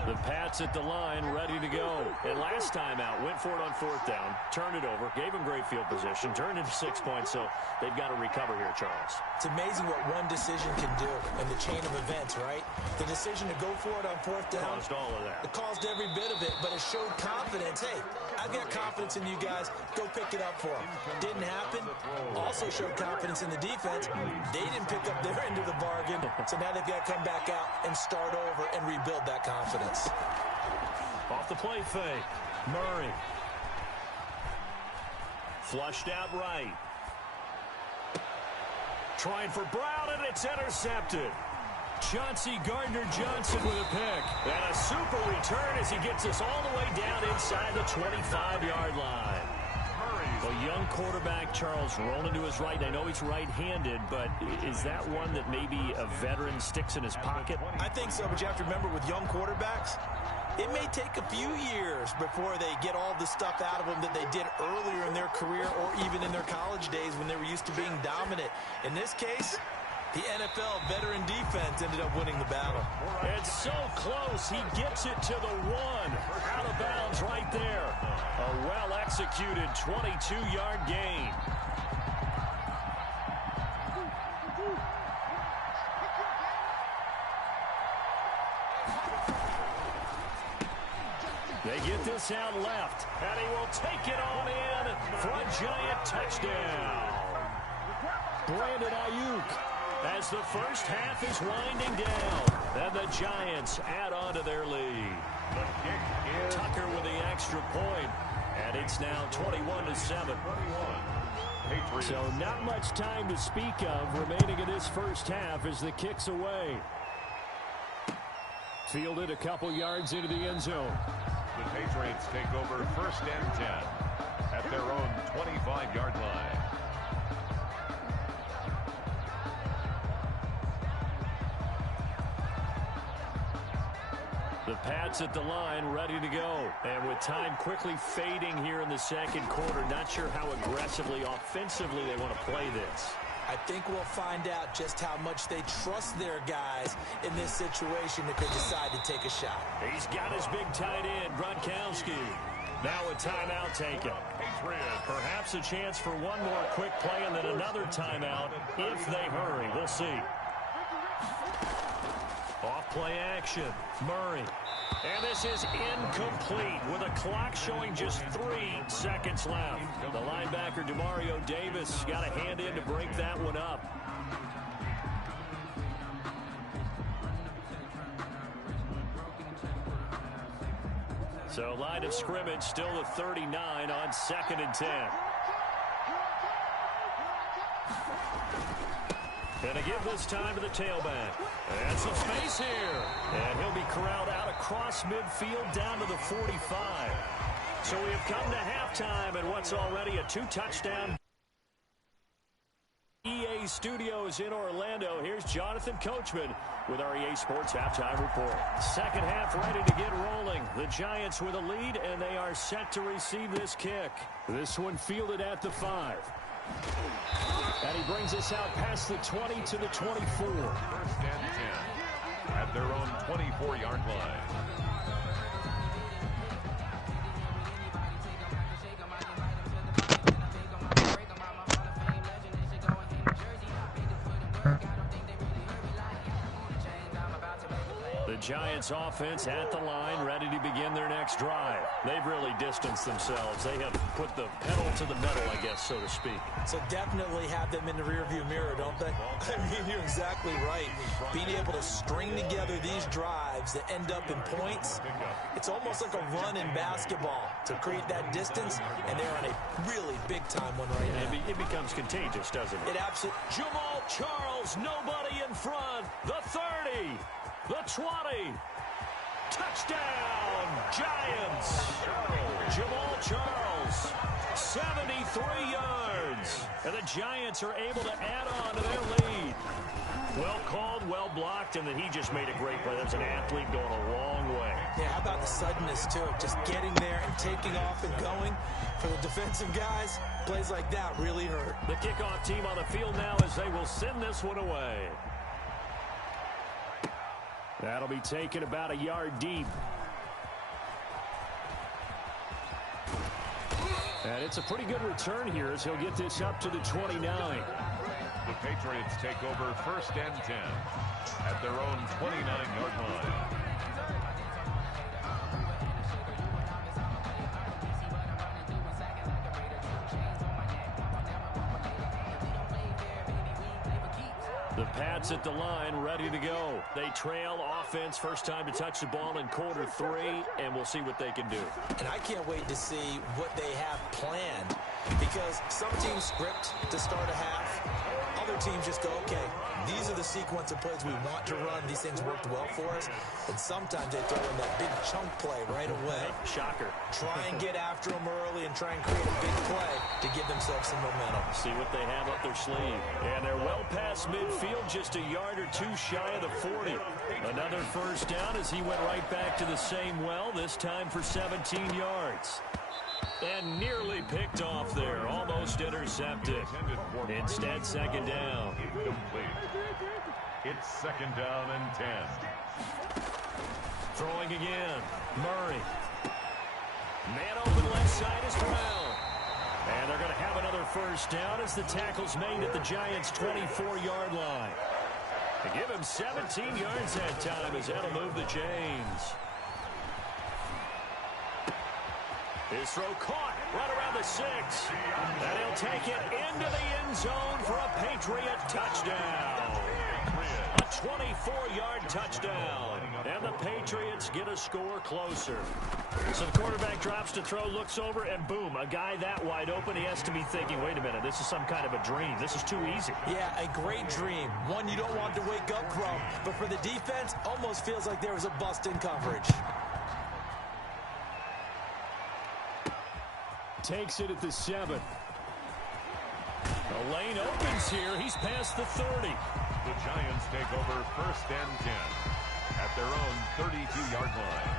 The Pats at the line, ready to go. And last time out, went for it on fourth down, turned it over, gave him great field position, turned into 6 points, so they've got to recover here, Charles. It's amazing what one decision can do in the chain of events, right? The decision to go for it on fourth down. Caused all of that. It caused every bit of it, but it showed confidence. Hey, I've got confidence in you guys. Go pick it up for them. Didn't happen. Also showed confidence in the defense. They didn't pick up their end of the bargain, so now they've got to come back out and start over and rebuild that confidence. Off the play fake. Murray. Flushed out right. Trying for Brown, and it's intercepted. Chauncey Gardner-Johnson with a pick. And a super return as he gets us all the way down inside the 25-yard line. A young quarterback, Charles, rolling to his right. I know he's right-handed, but is that one that maybe a veteran sticks in his pocket? I think so, but you have to remember with young quarterbacks, it may take a few years before they get all the stuff out of them that they did earlier in their career or even in their college days when they were used to being dominant. In this case, the NFL veteran defense ended up winning the battle. It's so close. He gets it to the one. Out of bounds right there. A well-executed 22-yard gain. They get this out left, and he will take it on in for a giant touchdown. Brandon Ayuk, as the first half is winding down, and the Giants add on to their lead. The kick is Tucker with the extra point, and it's now 21-7. Patriots. So not much time to speak of remaining in this first half as the kick's away. Fielded a couple yards into the end zone. The Patriots take over first and 10 at their own 25-yard line. The Pats at the line, ready to go. And with time quickly fading here in the second quarter, not sure how aggressively, offensively they want to play this. I think we'll find out just how much they trust their guys in this situation if they decide to take a shot. He's got his big tight end, Gronkowski. Now a timeout taken. Perhaps a chance for one more quick play and then another timeout if they hurry. We'll see. Off play action. Murray. And this is incomplete with a clock showing just 3 seconds left. The linebacker, Demario Davis, got a hand in to break that one up. So line of scrimmage still at 39 on 2nd and 10. And to give this time to the tailback. And some space here. And he'll be corralled out across midfield down to the 45. So we have come to halftime and what's already a 2-touchdown. EA Studios in Orlando. Here's Jonathan Coachman with our EA Sports Halftime Report. Second half ready to get rolling. The Giants with a lead, and they are set to receive this kick. This one fielded at the 5. And he brings us out past the 20 to the 24. First and 10 at their own 24-yard line. The The Giants offense at the line, ready to begin their next drive. They've really distanced themselves. They have put the pedal to the metal, I guess, so to speak. So definitely have them in the rearview mirror, don't they? I mean, you're exactly right. Being able to string together these drives that end up in points, it's almost like a run in basketball to create that distance, and they're on a really big-time one right now. It becomes contagious, doesn't it? It absolutely. Jamal Charles, nobody in front. The 30. The 20. Touchdown, Giants. Jamal Charles, 73 yards. And the Giants are able to add on to their lead. Well called, well blocked, and then he just made a great play. That's an athlete going a long way. Yeah, how about the suddenness, too? Just getting there and taking off and going. For the defensive guys, plays like that really hurt. The kickoff team on the field now as they will send this one away. That'll be taken about a yard deep. And it's a pretty good return here as he'll get this up to the 29. The Patriots take over 1st and 10 at their own 29-yard line. The Pats at the line, ready to go. They trail offense, first time to touch the ball in quarter 3, and we'll see what they can do. And I can't wait to see what they have planned, because some teams script to start a half. Other teams just go, okay, these are the sequence of plays we want to run. These things worked well for us. And sometimes they throw in that big chunk play right away. Shocker. Try and get after them early and try and create a big play to give themselves some momentum. See what they have up their sleeve. And they're well past midfield, just a yard or two shy of the 40. Another first down as he went right back to the same well, this time for 17 yards. And nearly picked off there, almost intercepted. Instead, second down. Complete. It's 2nd down and 10. Throwing again. Murray. Man open left side is Brown. And they're going to have another first down as the tackle's made at the Giants' 24-yard line. They give him 17 yards that time as that'll move the chains. His throw caught right around the 6. And he'll take it into the end zone for a Patriot touchdown. A 24-yard touchdown. And the Patriots get a score closer. So the quarterback drops to throw, looks over, and boom, a guy that wide open, he has to be thinking, wait a minute, this is some kind of a dream. This is too easy. Yeah, a great dream. One you don't want to wake up from. But for the defense, almost feels like there was a bust in coverage. Takes it at the 7. The lane opens here. He's past the 30. The Giants take over 1st and 10 at their own 32-yard line.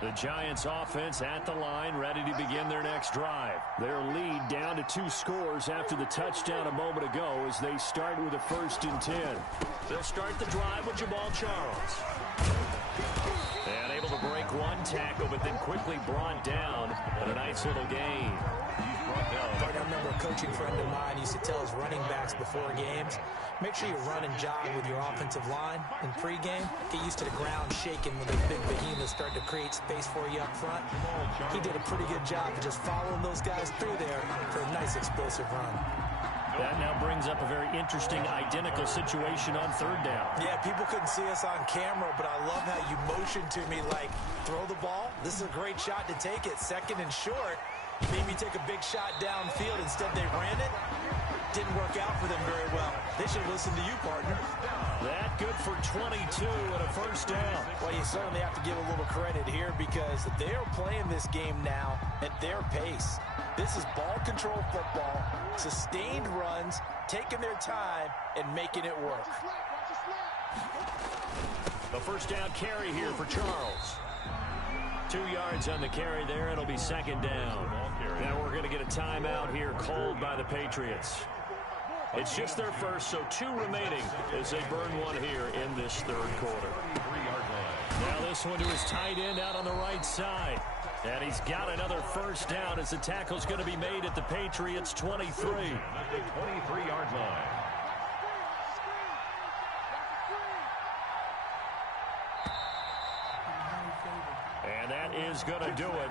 The Giants offense at the line, ready to begin their next drive. Their lead down to 2 scores after the touchdown a moment ago as they start with a 1st and 10. They'll start the drive with Jamal Charles. And able to break one tackle, but then quickly brought down on a nice little gain. I remember a coaching friend of mine used to tell his running backs before games, make sure you run and jog with your offensive line in pregame. Get used to the ground shaking when those big behemoths start to create space for you up front. He did a pretty good job of just following those guys through there for a nice explosive run. That now brings up a very interesting identical situation on 3rd down. Yeah, people couldn't see us on camera, but I love how you motioned to me like, throw the ball. This is a great shot to take it. 2nd and short. Maybe take a big shot downfield. Instead, they ran it. Didn't work out for them very well. They should have listened to you, partner. That good for 22 and a first down. Well, you certainly have to give a little credit here because they're playing this game now at their pace. This is ball control football, sustained runs, taking their time, and making it work. A first down carry here for Charles. 2 yards on the carry there. It'll be 2nd down. Now we're going to get a timeout here called by the Patriots. It's just their first, so 2 remaining as they burn one here in this 3rd quarter. Now this one to his tight end out on the right side. And he's got another first down as the tackle's going to be made at the Patriots' 23. At the 23-yard line. And that is going to do it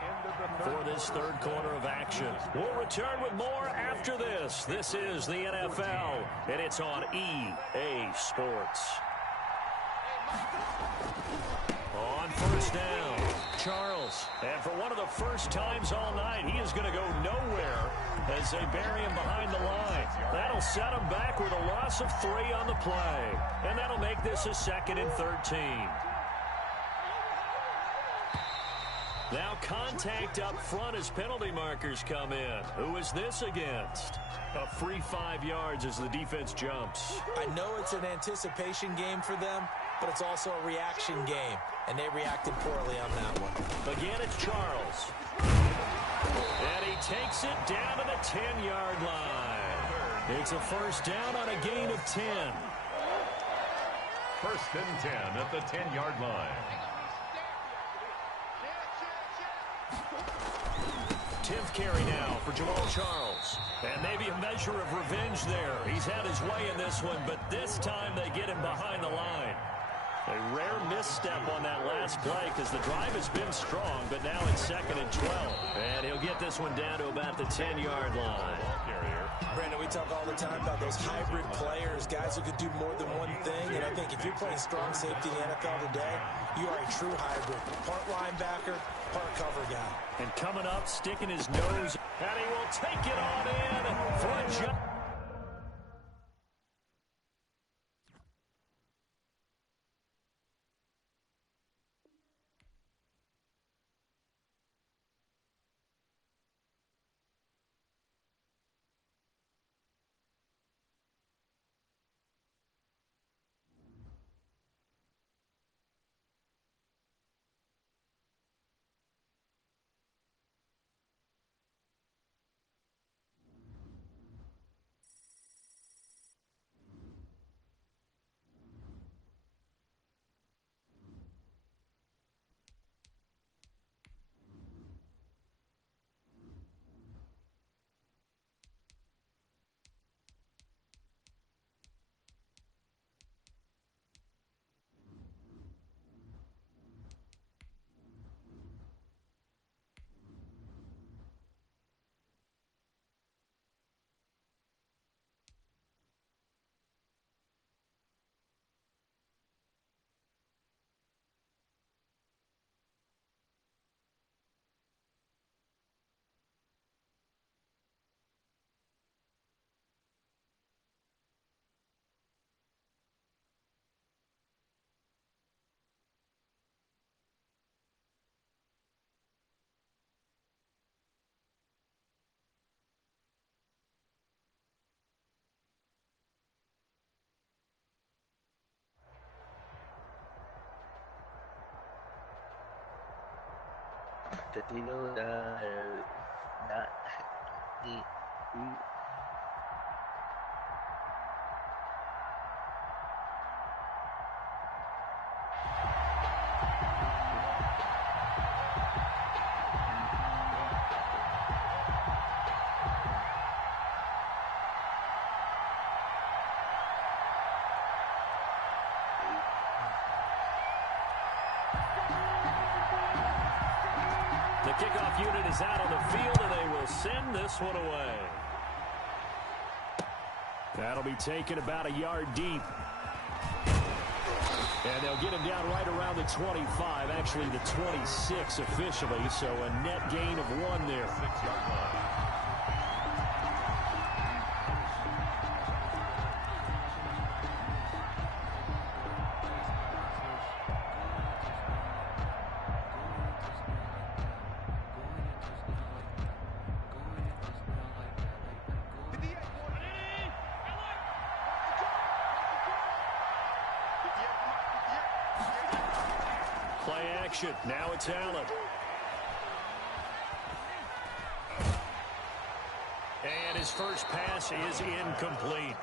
for this third quarter of action. We'll return with more after this. This is the NFL, and it's on EA Sports. On first down, Charles. And for one of the first times all night, he is going to go nowhere as they bury him behind the line. That'll set him back with a loss of 3 on the play. And that'll make this a 2nd and 13. Now contact up front as penalty markers come in. Who is this against? A free 5 yards as the defense jumps. I know it's an anticipation game for them, but it's also a reaction game, and they reacted poorly on that one. Again, it's Charles. And he takes it down to the 10-yard line. It's a first down on a gain of 10. First and 10 at the 10-yard line. 10th carry now for Jamal Charles. And maybe a measure of revenge there. He's had his way in this one, but this time they get him behind the line. A rare misstep on that last play because the drive has been strong, but now it's 2nd and 12. And he'll get this one down to about the 10-yard line. Brandon, we talk all the time about those hybrid players, guys who could do more than one thing. And I think if you're playing strong safety in the NFL today, you are a true hybrid. Part linebacker, part cover guy. And coming up, sticking his nose, and he will take it on in for a jump. Tino đã đi The kickoff unit is out on the field, and they will send this one away. That'll be taken about a yard deep. And they'll get him down right around the 25, actually the 26 officially, so a net gain of 1 there. 6-yard line. Play action. Now it's Allen. And his first pass is incomplete.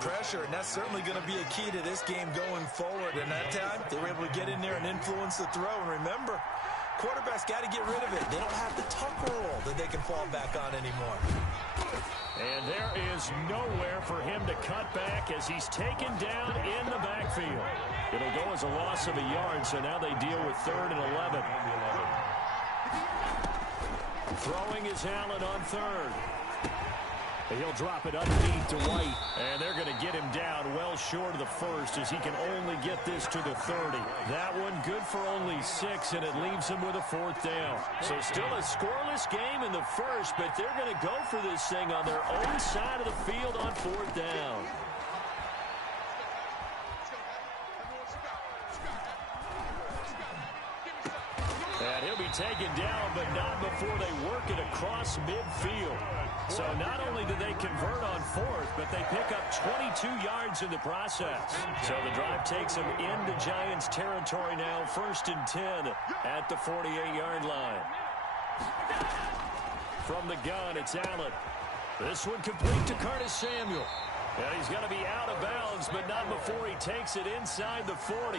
Pressure, and that's certainly going to be a key to this game going forward. And that time, they were able to get in there and influence the throw. And remember, Quarterback's got to get rid of it. They don't have the tuck roll that they can fall back on anymore. And there is nowhere for him to cut back as he's taken down in the backfield. It'll go as a loss of a yard, so now they deal with 3rd and 11. Throwing is Allen on 3rd. He'll drop it underneath to White, and they're going to get him down well short of the 1st as he can only get this to the 30. That one good for only 6, and it leaves him with a 4th down. So still a scoreless game in the 1st, but they're going to go for this thing on their own side of the field on 4th down. And he'll be taken down, but not before they work it across midfield. So not only do they convert on 4th, but they pick up 22 yards in the process. So the drive takes them into Giants territory now, 1st and 10 at the 48-yard line. From the gun, it's Allen. This one complete to Curtis Samuel. And he's going to be out of bounds, but not before he takes it inside the 40.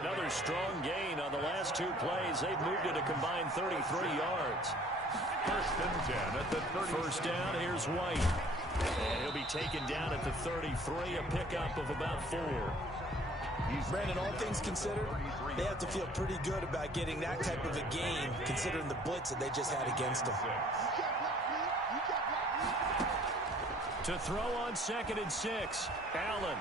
Another strong gain on the last 2 plays. They've moved it a combined 33 yards. 1st and 10 at the 30. 1st down, here's White. And he'll be taken down at the 33, a pickup of about 4. Brandon, all things considered, they have to feel pretty good about getting that type of a gain, considering the blitz that they just had against them. To throw on 2nd and 6, Allen.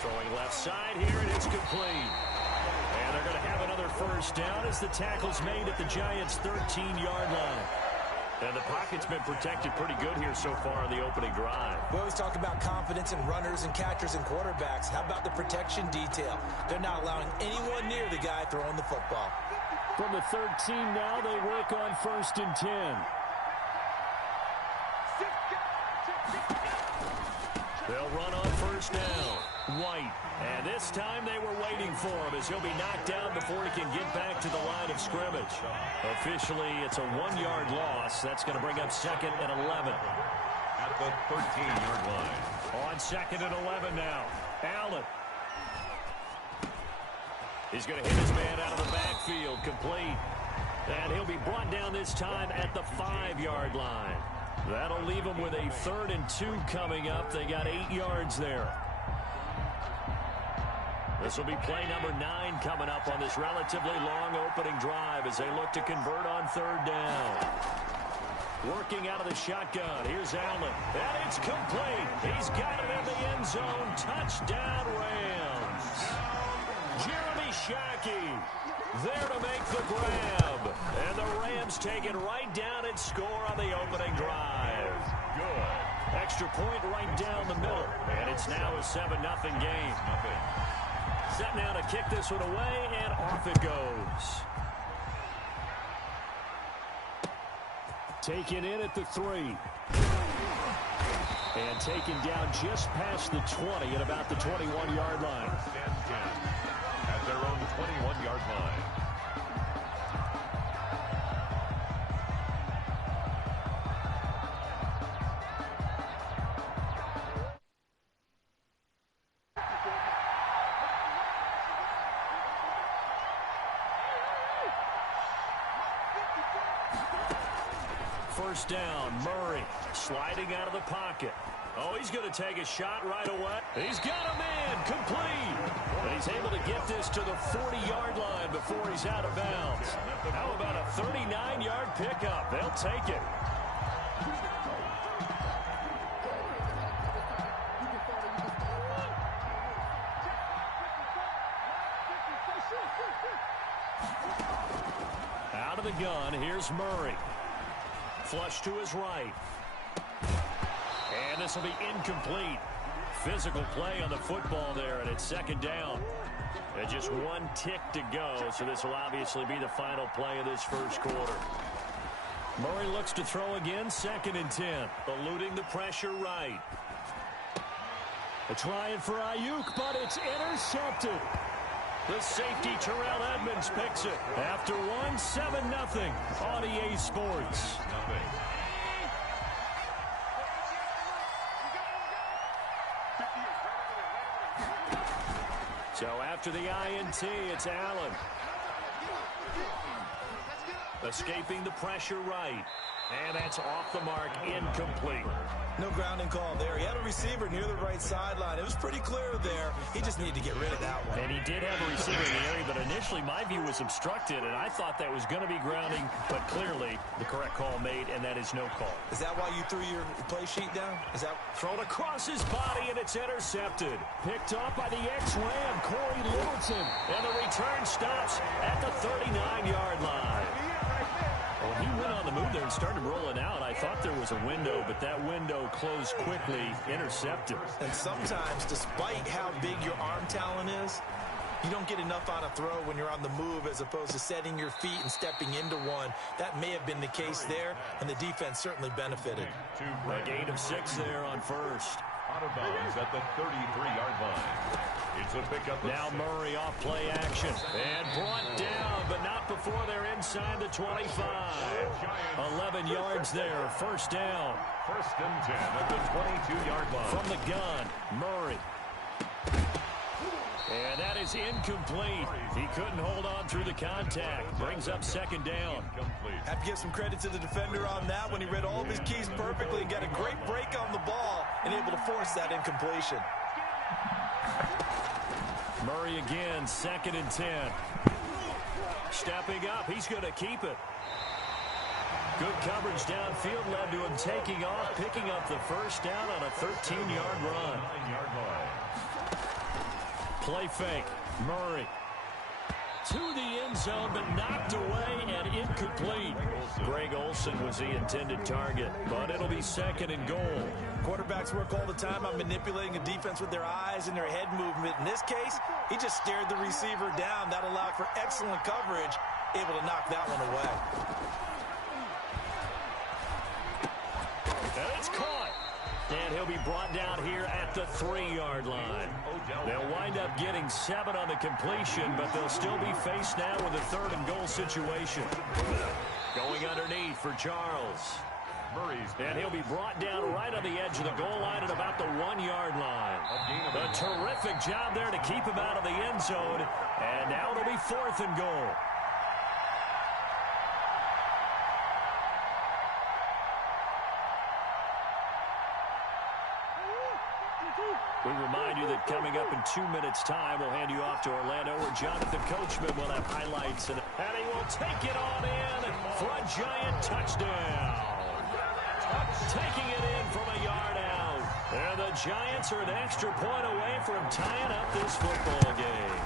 Throwing left side here, and it's complete. And they're going to have another 1st down as the tackle's made at the Giants' 13-yard line. And the pocket's been protected pretty good here so far in the opening drive. We always talk about confidence in runners and catchers and quarterbacks. How about the protection detail? They're not allowing anyone near the guy throwing the football. From the 13 now, they work on 1st and 10. They'll run on 1st down. White. And this time they were waiting for him as he'll be knocked down before he can get back to the line of scrimmage. Officially, it's a 1-yard loss. That's going to bring up 2nd and 11. At the 13-yard line. On 2nd and 11 now. Allen. He's going to hit his man out of the backfield. Complete. And he'll be brought down this time at the 5-yard line. That'll leave them with a 3rd and 2 coming up. They got 8 yards there. This will be play number 9 coming up on this relatively long opening drive as they look to convert on 3rd down. Working out of the shotgun. Here's Allen. And it's complete. He's got it in the end zone. Touchdown, Rams. Jeremy Shockey there to make the grab. And the Rams take it right down and score on the opening drive. Good. Extra point right down the middle. And it's now a 7-0 game. Set now to kick this one away, and off it goes. Taken in at the 3. And taken down just past the 20 at about the 21-yard line. At their own 21-yard line. First down, Murray sliding out of the pocket. Oh, he's going to take a shot right away. He's got a man, complete. And he's able to get this to the 40-yard line before he's out of bounds. How about a 39-yard pickup? They'll take it. Out of the gun, here's Murray. Flush to his right. And this will be incomplete. Physical play on the football there, and it's 2nd down. And just 1 tick to go, so this will obviously be the final play of this first quarter. Murray looks to throw again, 2nd and 10. Eluding the pressure right. They're trying for Ayuk, but it's intercepted. The safety, Terrell Edmonds, picks it. After 7-0 on EA Sports. So after the INT, it's Allen. Escaping the pressure right. And that's off the mark, incomplete. No grounding call there. He had a receiver near the right sideline. It was pretty clear there. He just needed to get rid of that one. And he did have a receiver in the area, but initially my view was obstructed, and I thought that was going to be grounding, but clearly the correct call made, and that is no call. Is that why you threw your play sheet down? Is that thrown across his body, and it's intercepted. Picked off by the ex-Ram, Corey Littleton. And the return stops at the 39-yard line. Well, he went on the move there and started rolling out. I thought there was a window, but that window closed quickly, intercepted. And sometimes, despite how big your arm talent is, you don't get enough on a throw when you're on the move as opposed to setting your feet and stepping into one. That may have been the case there, and the defense certainly benefited. A gain of 6 there on first. Out of bounds at the 33-yard line. It's a pickup. Now Murray off play action. And brought down, but not before they're inside the 25. 11 yards there, first down. First and 10 at the 22-yard line. From the gun, Murray. And that is incomplete. He couldn't hold on through the contact. Brings up second down. Have to give some credit to the defender on that when he read all of his keys perfectly and got a great break on the ball and able to force that incompletion. Murray again, second and 10. Stepping up, he's going to keep it. Good coverage downfield led to him taking off, picking up the first down on a 13-yard run. Play fake, Murray. To the end zone, but knocked away and incomplete. Greg Olsen was the intended target, but it'll be second and goal. Quarterbacks work all the time on manipulating a defense with their eyes and their head movement. In this case, he just stared the receiver down. That allowed for excellent coverage, able to knock that one away. And it's caught. And he'll be brought down here at the 3-yard line. They'll wind up getting 7 on the completion, but they'll still be faced now with a 3rd and goal situation. Going underneath for Charles. And he'll be brought down right on the edge of the goal line at about the 1-yard line. A terrific job there to keep him out of the end zone. And now it'll be 4th and goal. We remind you that coming up in 2 minutes' time, we'll hand you off to Orlando, where Jonathan Coachman will have highlights. And he will take it on in for a giant touchdown. Taking it in from a yard out. And the Giants are an extra point away from tying up this football game.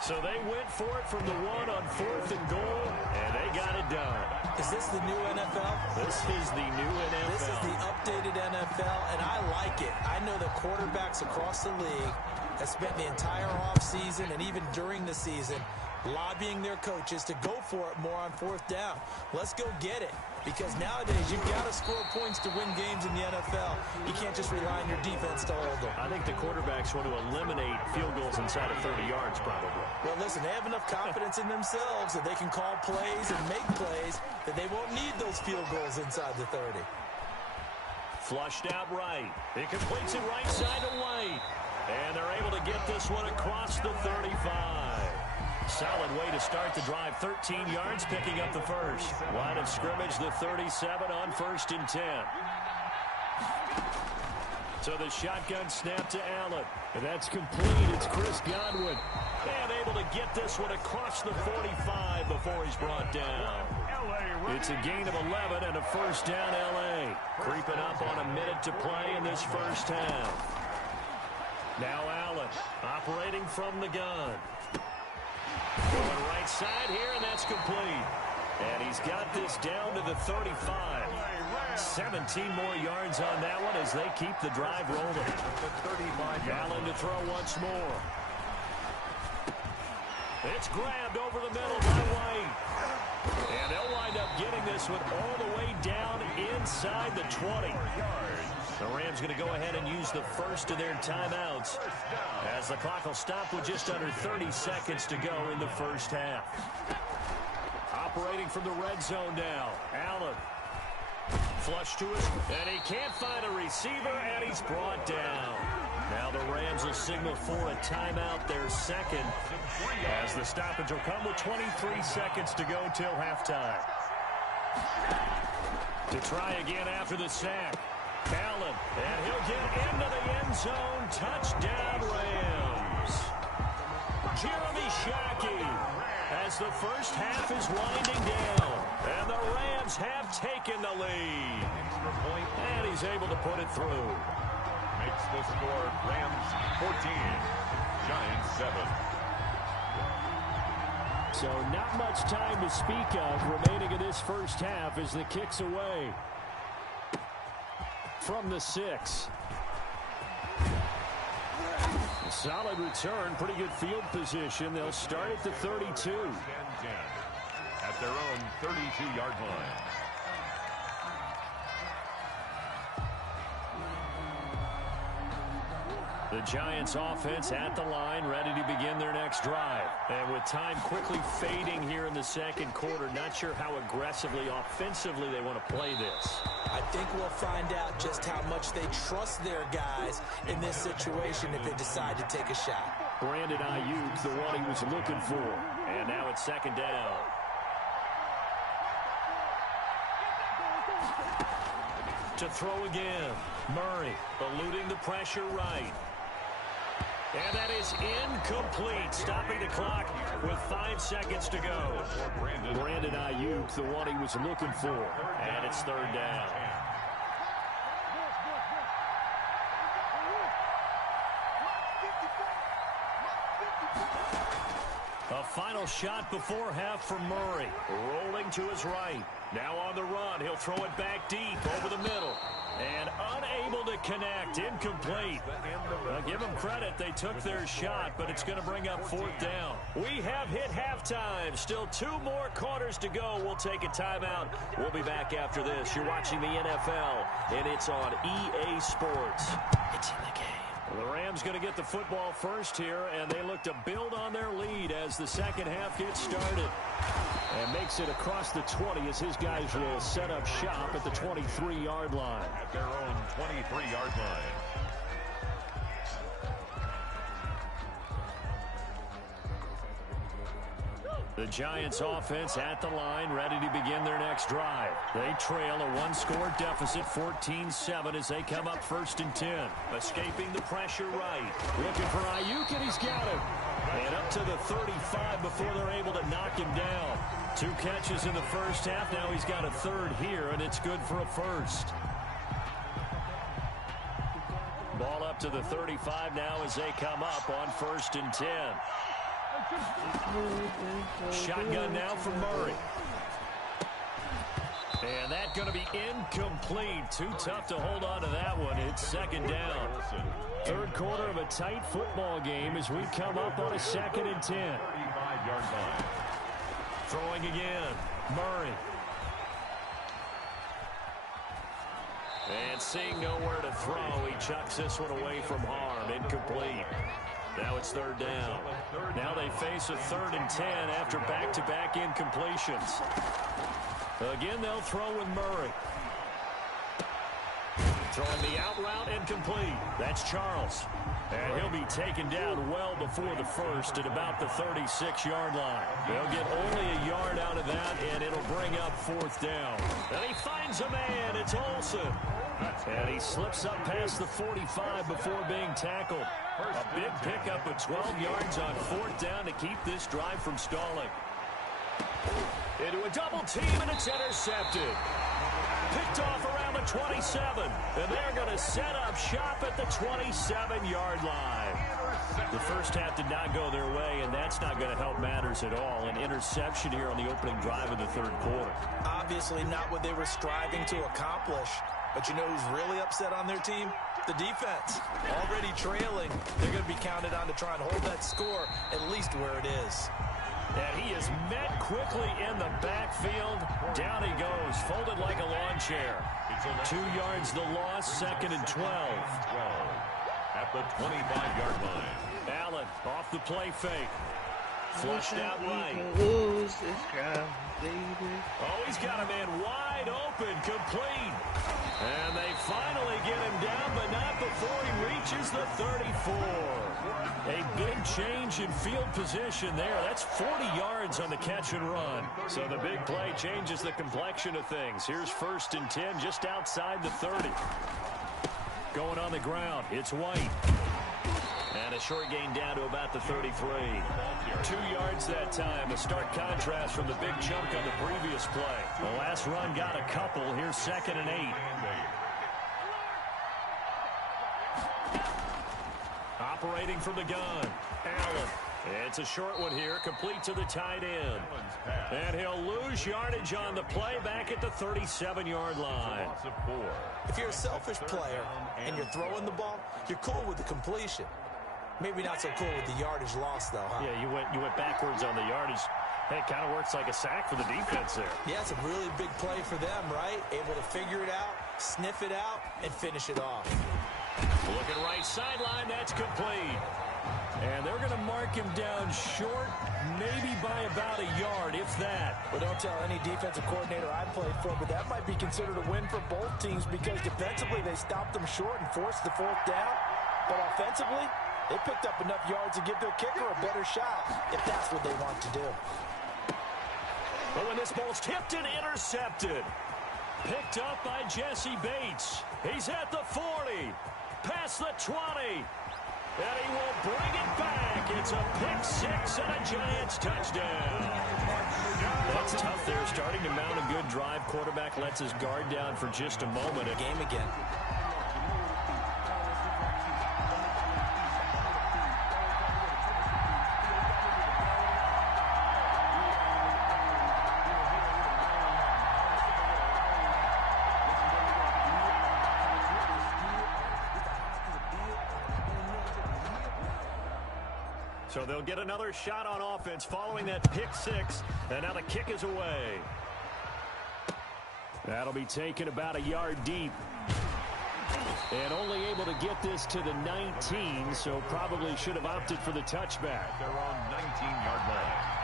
So they went for it from the 1 on 4th and goal, and they got it done. Is this the new NFL? This is the new NFL. This is the updated NFL, and I like it. I know that quarterbacks across the league have spent the entire offseason and even during the season lobbying their coaches to go for it more on 4th down. Let's go get it. Because nowadays, you've got to score points to win games in the NFL. You can't just rely on your defense to hold them. I think the quarterbacks want to eliminate field goals inside of 30 yards, probably. Well, listen, they have enough confidence in themselves that they can call plays and make plays that they won't need those field goals inside the 30. Flushed out right. He completes it right side to White. And they're able to get this one across the 35. Solid way to start the drive. 13 yards, picking up the first. Line of scrimmage, the 37 on 1st and 10. So the shotgun snap to Allen. And that's complete. It's Chris Godwin. And able to get this one across the 45 before he's brought down. It's a gain of 11 and a first down, L.A. Creeping up on a minute to play in this first half. Now Allen operating from the gun. Going right side here, and that's complete. And he's got this down to the 35. 17 more yards on that one as they keep the drive rolling. Allen to throw once more. It's grabbed over the middle by White. And they'll wind up getting this one all the way down inside the 20. The Rams going to go ahead and use the first of their timeouts as the clock will stop with just under 30 seconds to go in the first half. Operating from the red zone now. Allen. Flush to it, and he can't find a receiver, and he's brought down. Now the Rams will signal for a timeout, their second, as the stoppage will come with 23 seconds to go till halftime. To try again after the sack. Allen, and he'll get into the end zone. Touchdown, Rams. Jeremy Shockey, as the first half is winding down. And the Rams have taken the lead. And he's able to put it through. Makes the score Rams 14, Giants 7. So not much time to speak of remaining in this first half as the kick's away. From the 6. Solid return, pretty good field position. They'll start at the 32. 10-10 at their own 32-yard line. The Giants offense at the line, ready to begin their next drive. And with time quickly fading here in the second quarter, not sure how aggressively, offensively they want to play this. I think we'll find out just how much they trust their guys in this situation if they decide to take a shot. Brandon Ayuk, the one he was looking for. And now it's second down. To throw again. Murray eluding the pressure right. And that is incomplete, stopping the clock with 5 seconds to go. Brandon Ayuk, the one he was looking for. And it's third down. A final shot before half for Murray. Rolling to his right. Now on the run. He'll throw it back deep over the middle. And unable to connect. Incomplete. Give them credit. They took their shot, but it's going to bring up fourth down. We have hit halftime. Still 2 more quarters to go. We'll take a timeout. We'll be back after this. You're watching the NFL, and it's on EA Sports. It's in the game. Well, the Rams going to get the football first here, and they look to build on their lead as the second half gets started. And makes it across the 20 as his guys will set up shop at the 23-yard line. At their own 23-yard line. The Giants offense at the line, ready to begin their next drive. They trail a 1-score deficit, 14-7, as they come up first and 10. Escaping the pressure right. Looking for Ayuk, and he's got him. And up to the 35 before they're able to knock him down. 2 catches in the first half. Now he's got a third here, and it's good for a first. Ball up to the 35 now as they come up on first and 10. Shotgun now for Murray. And that's going to be incomplete. Too tough to hold on to that one. It's second down. Third quarter of a tight football game as we come up on a second and 10. 35-yard line. Throwing again. Murray. And seeing nowhere to throw, he chucks this one away from harm. Incomplete. Now it's third down. Now they face a 3rd and 10 after back-to-back incompletions. Again, they'll throw with Murray. Throwing the out route, incomplete. That's Charles. And he'll be taken down well before the first at about the 36-yard line. They'll get only a yard out of that, and it'll bring up fourth down. And he finds a man. It's Olsen. And he slips up past the 45 before being tackled. A big pickup of 12 yards on fourth down to keep this drive from stalling. Into a double team, and it's intercepted. Picked off around the 27, and they're going to set up shop at the 27-yard line. The first half did not go their way, and that's not going to help matters at all. An interception here on the opening drive of the third quarter. Obviously not what they were striving to accomplish. But you know who's really upset on their team? The defense. Already trailing. They're going to be counted on to try and hold that score at least where it is. And he is met quickly in the backfield. Down he goes, folded like a lawn chair. 2 yards the loss, second and 12. At the 25-yard line. Allen off the play fake. Flushed out right. Lose this ground, baby. Oh, he's got a man wide open, complete. And they finally get him down, but not before he reaches the 34. A big change in field position there. That's 40 yards on the catch and run. So the big play changes the complexion of things. Here's 1st and 10 just outside the 30. Going on the ground, it's White. And a short gain down to about the 33. 2 yards that time. A stark contrast from the big chunk on the previous play. The last run got a couple. Here's 2nd and 8. Operating from the gun, Allen. It's a short one here, complete to the tight end. And he'll lose yardage on the play back at the 37-yard line. If you're a selfish player and you're throwing the ball, you're cool with the completion. Maybe not so cool with the yardage loss, though, huh? Yeah, you went backwards on the yardage. Hey, it kind of works like a sack for the defense there. Yeah, it's a really big play for them, right? Able to figure it out, sniff it out, and finish it off. Looking right sideline, that's complete. And they're going to mark him down short, maybe by about a yard, if that. Well, don't tell any defensive coordinator I played for, but that might be considered a win for both teams because defensively they stopped them short and forced the 4th down. But offensively, they picked up enough yards to give their kicker a better shot, if that's what they want to do. But when this ball's tipped and intercepted, picked up by Jesse Bates. He's at the 40, past the 20. And he will bring it back. It's a pick 6 and a Giants touchdown. That's tough there. Starting to mount a good drive. Quarterback lets his guard down for just a moment. A game again. So they'll get another shot on offense following that pick 6. And now the kick is away. That'll be taken about a yard deep. And only able to get this to the 19, so probably should have opted for the touchback. They're on 19-yard line.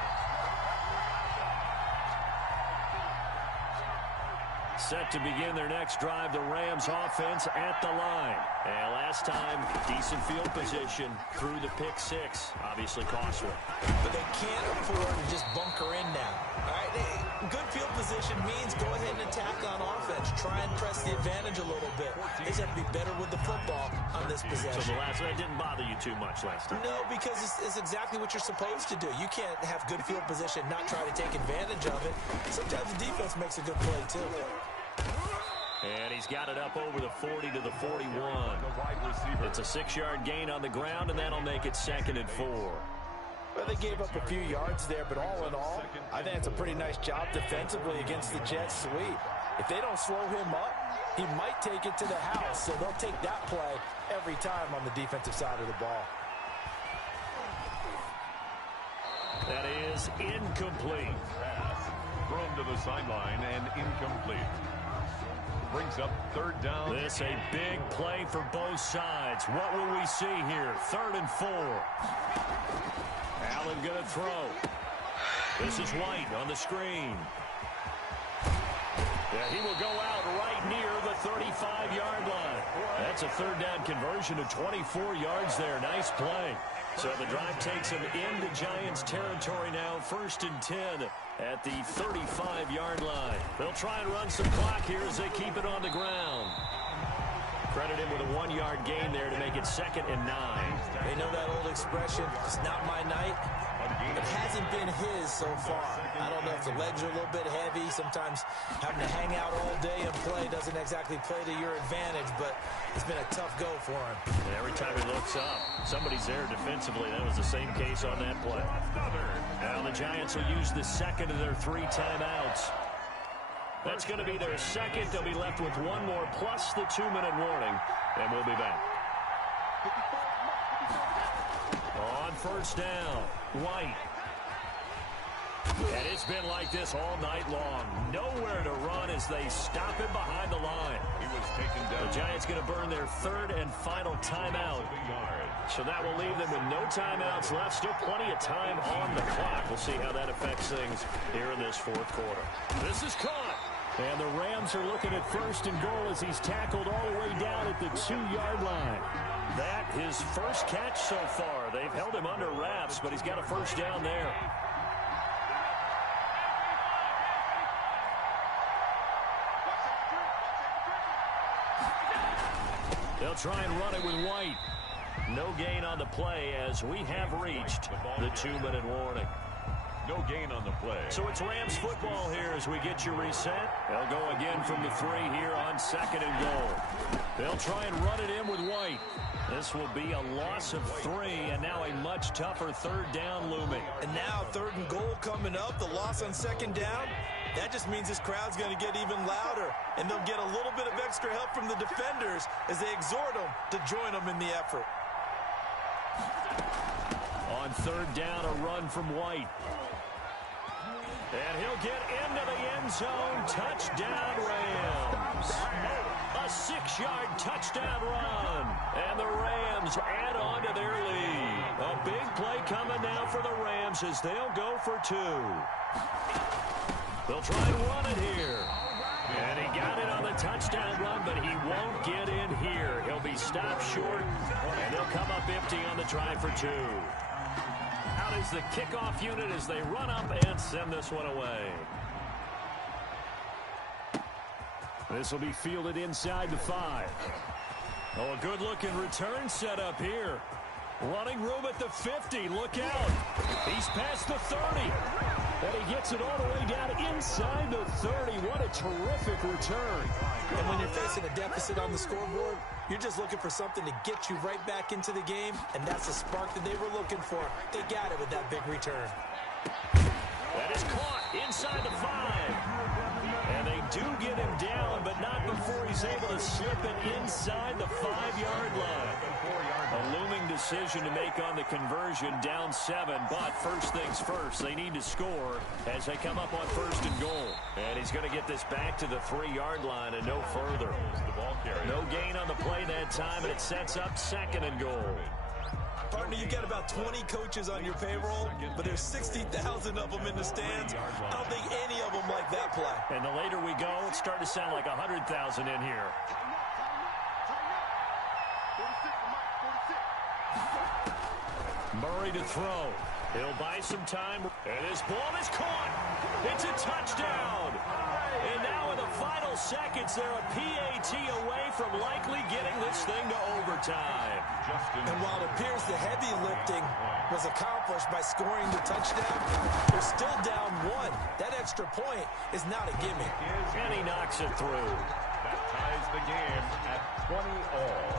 Set to begin their next drive, the Rams offense at the line. And last time, decent field position through the pick 6. Obviously costly. But they can't afford to just bunker in now. All right, good field position means go ahead and attack on offense. Try and press the advantage a little bit. They just have to be better with the football on this possession. So the last one didn't bother you too much last time? No, because it's exactly what you're supposed to do. You can't have good field position, not try to take advantage of it. Sometimes the defense makes a good play, too. And he's got it up over the 40 to the 41. It's a 6-yard gain on the ground, and that'll make it 2nd and 4. Well, they gave up a few yards there, but all in all, I think it's a pretty nice job defensively against the Jets sweep. If they don't slow him up, he might take it to the house, so they'll take that play every time on the defensive side of the ball. That is incomplete. Pass thrown to the sideline and incomplete. Brings up 3rd down. This a big play for both sides. What will we see here? 3rd and 4. Allen going to throw. This is White on the screen. Yeah, he will go out right near the 35-yard line. That's a 3rd down conversion of 24 yards there. Nice play. So the drive takes him into Giants territory now. 1st and 10 at the 35-yard line. They'll try and run some clock here as they keep it on the ground. Credit him with a 1-yard gain there to make it 2nd and 9. They know that old expression, it's not my night. It hasn't been his so far. I don't know if the legs are a little bit heavy. Sometimes having to hang out all day and play doesn't exactly play to your advantage, but it's been a tough go for him. And every time he looks up, somebody's there defensively. That was the same case on that play. Now the Giants will use the 2nd of their 3 timeouts. That's going to be their 2nd. They'll be left with 1 more plus the 2-minute warning, and we'll be back. On 1st down, White. And it's been like this all night long. Nowhere to run as they stop him behind the line. He was taken down. The Giants going to burn their 3rd and final timeout. So that will leave them with no timeouts left. Still plenty of time on the clock. We'll see how that affects things here in this 4th quarter. This is caught. And the Rams are looking at first and goal as he's tackled all the way down at the 2-yard line. That his first catch so far. They've held him under wraps, but he's got a first down there. They'll try and run it with White. No gain on the play as we have reached the 2-minute warning. No gain on the play. So it's Rams football here as we get you reset. They'll go again from the 3 here on second and goal. They'll try and run it in with White. This will be a loss of 3, and now a much tougher third down looming. And now third and goal coming up, the loss on second down. That just means this crowd's going to get even louder, and they'll get a little bit of extra help from the defenders as they exhort them to join them in the effort. On third down, a run from White. And he'll get into the end zone. Touchdown, Rams. A 6-yard touchdown run. And the Rams add on to their lead. A big play coming now for the Rams as they'll go for 2. They'll try and run it here. And he got it on the touchdown run, but he won't get in here. He'll be stopped short, and they'll come up empty on the try for 2. Out is the kickoff unit as they run up and send this one away. This will be fielded inside the 5. Oh, a good-looking return set up here. Running room at the 50. Look out. He's past the 30. And he gets it all the way down inside the 30. What a terrific return. And when you're facing a deficit on the scoreboard, you're just looking for something to get you right back into the game, and that's the spark that they were looking for. They got it with that big return. That is caught inside the 5. And they do get him down, but not before he's able to slip it inside the 5-yard line. A looming decision to make on the conversion, down 7, but first things first, they need to score as they come up on first and goal. And he's going to get this back to the 3-yard line and no further. No gain on the play that time, and it sets up second and goal. Partner, you've got about 20 coaches on your payroll, but there's 60,000 of them in the stands. I don't think any of them like that play. And the later we go, it's starting to sound like 100,000 in here. Murray to throw. He'll buy some time. And his ball is caught. It's a touchdown. And now in the final seconds, they're a PAT away from likely getting this thing to overtime. And while it appears the heavy lifting was accomplished by scoring the touchdown, they're still down 1. That extra point is not a gimme. And he knocks it through. That ties the game at 20 all.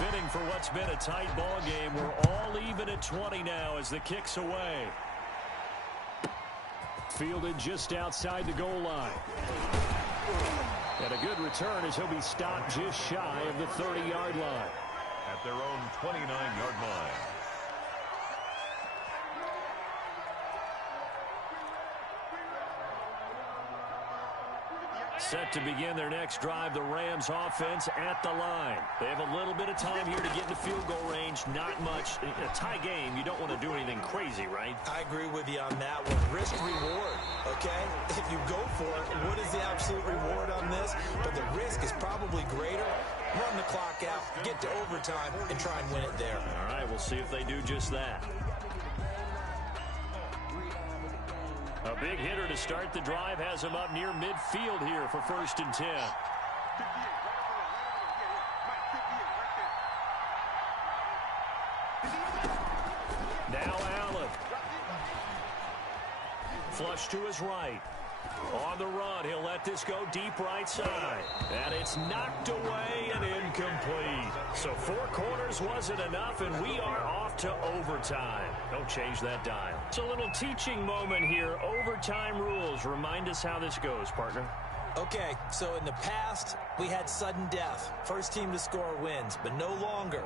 Fitting for what's been a tight ball game. We're all even at 20 now as the kick's away. Fielded just outside the goal line. And a good return as he'll be stopped just shy of the 30-yard line. At their own 29-yard line. Set to begin their next drive, the Rams offense at the line. They have a little bit of time here to get into field goal range. Not much. In a tie game, you don't want to do anything crazy, right? I agree with you on that one. Risk reward, okay? If you go for it, what is the absolute reward on this? But the risk is probably greater. Run the clock out, get to overtime, and try and win it there. All right, we'll see if they do just that. A big hitter to start the drive has him up near midfield here for first and 10. Now Allen. Flush to his right. On the run, he'll let this go deep right side. And it's knocked away and incomplete. So 4 corners wasn't enough, and we are off to overtime. Don't change that dial. It's a little teaching moment here. Overtime rules. Remind us how this goes, partner. Okay, so in the past, we had sudden death. First team to score wins, but no longer.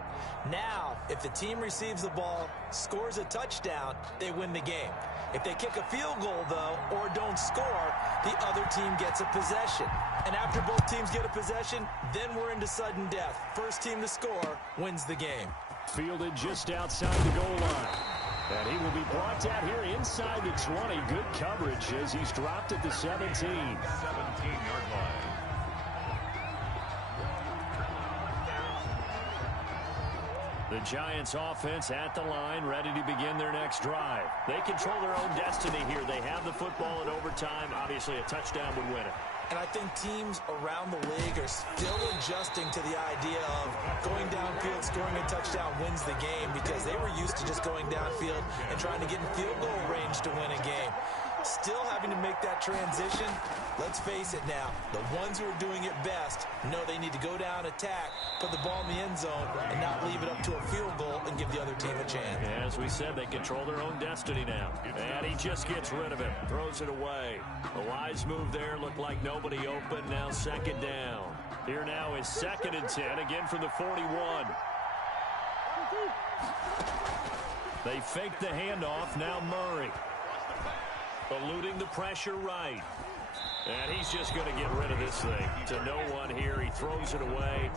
Now, if the team receives the ball, scores a touchdown, they win the game. If they kick a field goal, though, or don't score, the other team gets a possession. And after both teams get a possession, then we're into sudden death. First team to score wins the game. Fielded just outside the goal line. And he will be brought down here inside the 20. Good coverage as he's dropped at the 17. 17-yard line. The Giants offense at the line, ready to begin their next drive. They control their own destiny here. They have the football in overtime. Obviously, a touchdown would win it. And I think teams around the league are still adjusting to the idea of going downfield, scoring a touchdown wins the game, because they were used to just going downfield and trying to get in field goal range to win a game. Still having to make that transition. Let's face it now, the ones who are doing it best know they need to go down, attack, put the ball in the end zone, and not leave it up to a field goal and give the other team a chance. As we said, they control their own destiny now. And he just gets rid of it, throws it away. A wise move there, looked like nobody open, now second down. Here now is 2nd and 10, again from the 41. They fake the handoff, now Murray. Eluding the pressure right. And he's just going to get rid of this thing. To no one here. He throws it away.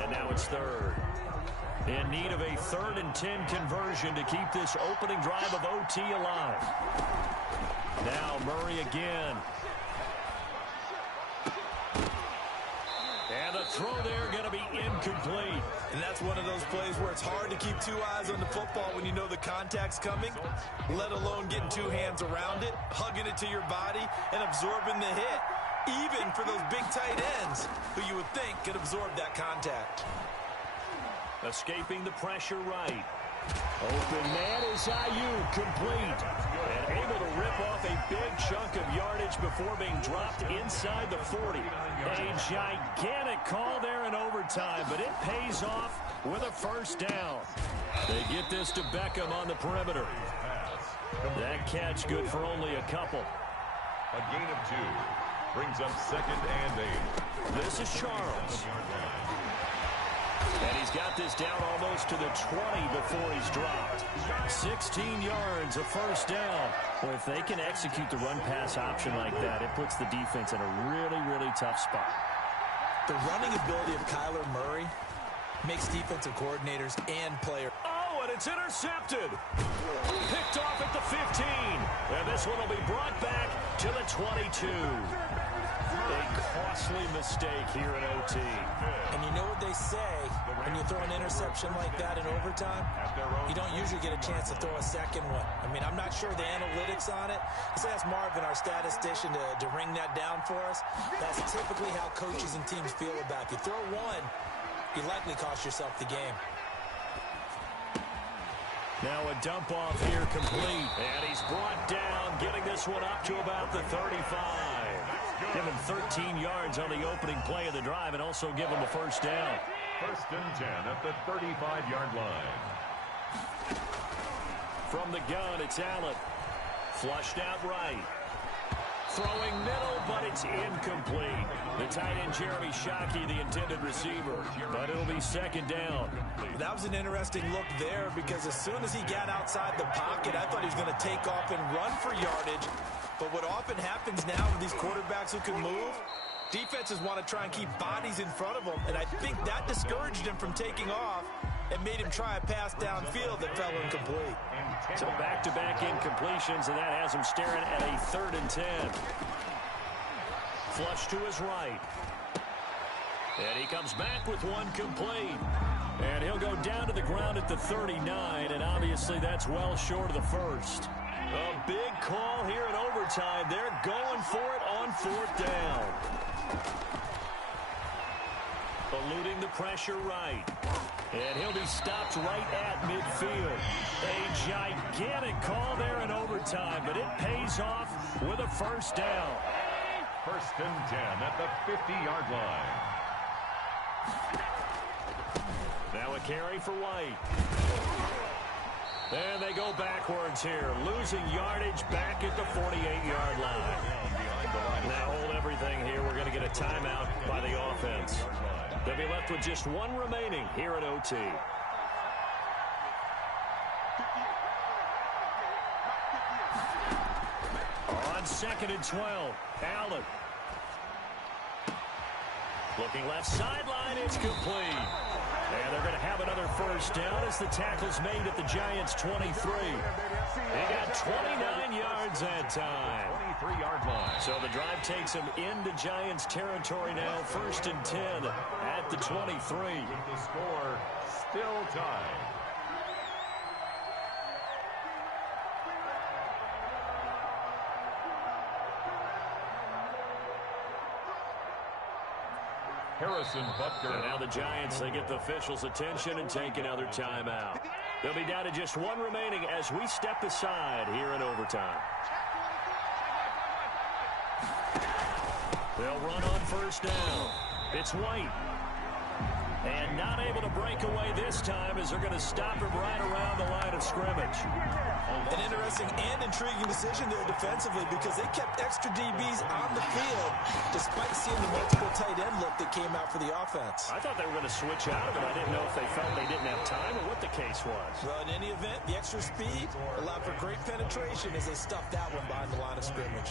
And now it's 3rd. In need of a 3rd and 10 conversion to keep this opening drive of OT alive. Now Murray again. And the throw there going to be incomplete. And that's one of those plays where it's hard to keep two eyes on the football when you know the contact's coming, let alone getting two hands around it, hugging it to your body, and absorbing the hit, even for those big tight ends who you would think could absorb that contact. Escaping the pressure right. Open man is Ayuk, complete. And able to rip off a big chunk of yardage before being dropped inside the 40. A gigantic call there in overtime, but it pays off with a first down. They get this to Beckham on the perimeter. That catch good for only a couple. A gain of 2 brings up 2nd and 8. This is Charles. And he's got this down almost to the 20 before he's dropped. 16 yards, a first down. Well, if they can execute the run-pass option like that, it puts the defense in a really, really tough spot. The running ability of Kyler Murray makes defensive coordinators and players. Oh, and it's intercepted. Picked off at the 15. And this one will be brought back to the 22. A costly mistake here in OT. And you know what they say, when you throw an interception like that in overtime, you don't usually get a chance to throw a second one. I mean, I'm not sure the analytics on it. Let's ask Marvin, our statistician, to ring that down for us. That's typically how coaches and teams feel about it. If you throw one, you likely cost yourself the game. Now a dump off here complete. And he's brought down, getting this one up to about the 35. Give him 13 yards on the opening play of the drive and also give him a first down. 1st and 10 at the 35-yard line. From the gun, it's Allen. Flushed out right. Throwing middle, but it's incomplete. The tight end, Jeremy Shockey, the intended receiver. But it'll be 2nd down. That was an interesting look there, because as soon as he got outside the pocket, I thought he was going to take off and run for yardage. But what often happens now with these quarterbacks who can move, defenses want to try and keep bodies in front of them. And I think that discouraged him from taking off and made him try a pass downfield that fell incomplete. So back-to-back incompletions, and that has him staring at a 3rd and 10. Flush to his right. And he comes back with one complete. And he'll go down to the ground at the 39, and obviously that's well short of the first. A big call here in overtime. They're going for it on 4th down. Eluding the pressure right. And he'll be stopped right at midfield. A gigantic call there in overtime, but it pays off with a first down. 1st and 10 at the 50-yard line. Now a carry for White. And they go backwards here, losing yardage back at the 48-yard line. Now hold everything here. We're going to get a timeout by the offense. They'll be left with just one remaining here at OT. On 2nd and 12, Allen. Looking left sideline, it's complete. And they're going to have another first down as the tackle's made at the Giants' 23. They got 29 yards that time. 23-yard line. So the drive takes them into Giants territory now, 1st and 10 at the 23. With the score still tied. Harrison Butker. And now the Giants, they get the officials' attention and take another timeout. They'll be down to just one remaining as we step aside here in overtime. They'll run on first down. It's White. And not able to break away this time as they're going to stop him right around the line of scrimmage. An interesting and intriguing decision there defensively because they kept extra DBs on the field despite seeing the multiple tight end look that came out for the offense. I thought they were going to switch out of it. I didn't know if they felt they didn't have time or what the case was. Well, in any event, the extra speed allowed for great penetration as they stuffed that one behind the line of scrimmage.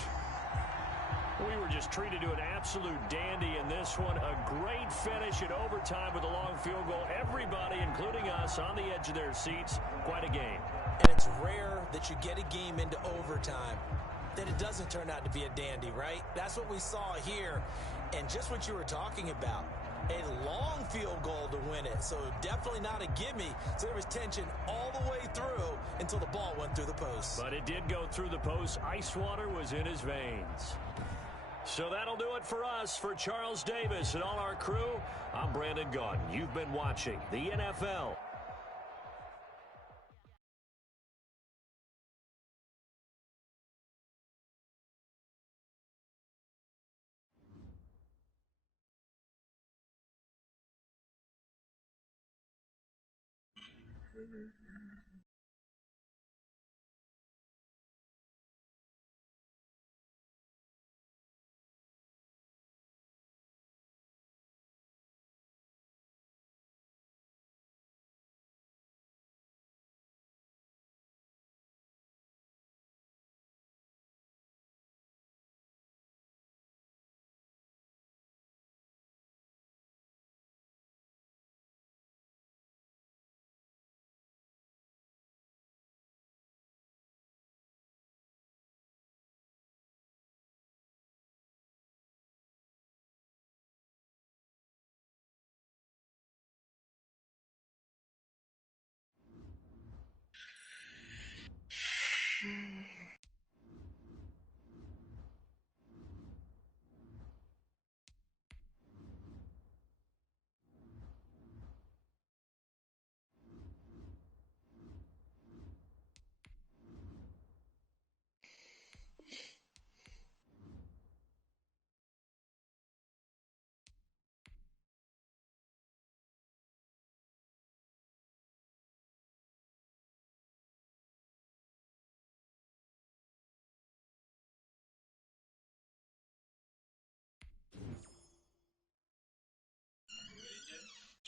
We were just treated to an absolute dandy in this one. A great finish in overtime with a long field goal. Everybody, including us, on the edge of their seats. Quite a game. And it's rare that you get a game into overtime that it doesn't turn out to be a dandy, right? That's what we saw here. And just what you were talking about, a long field goal to win it. So definitely not a gimme. So there was tension all the way through until the ball went through the post. But it did go through the post. Ice water was in his veins. So that'll do it for us. For Charles Davis and all our crew, I'm Brandon Gaudin. You've been watching the NFL.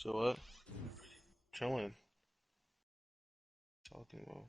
So what? Chilling. Talking about.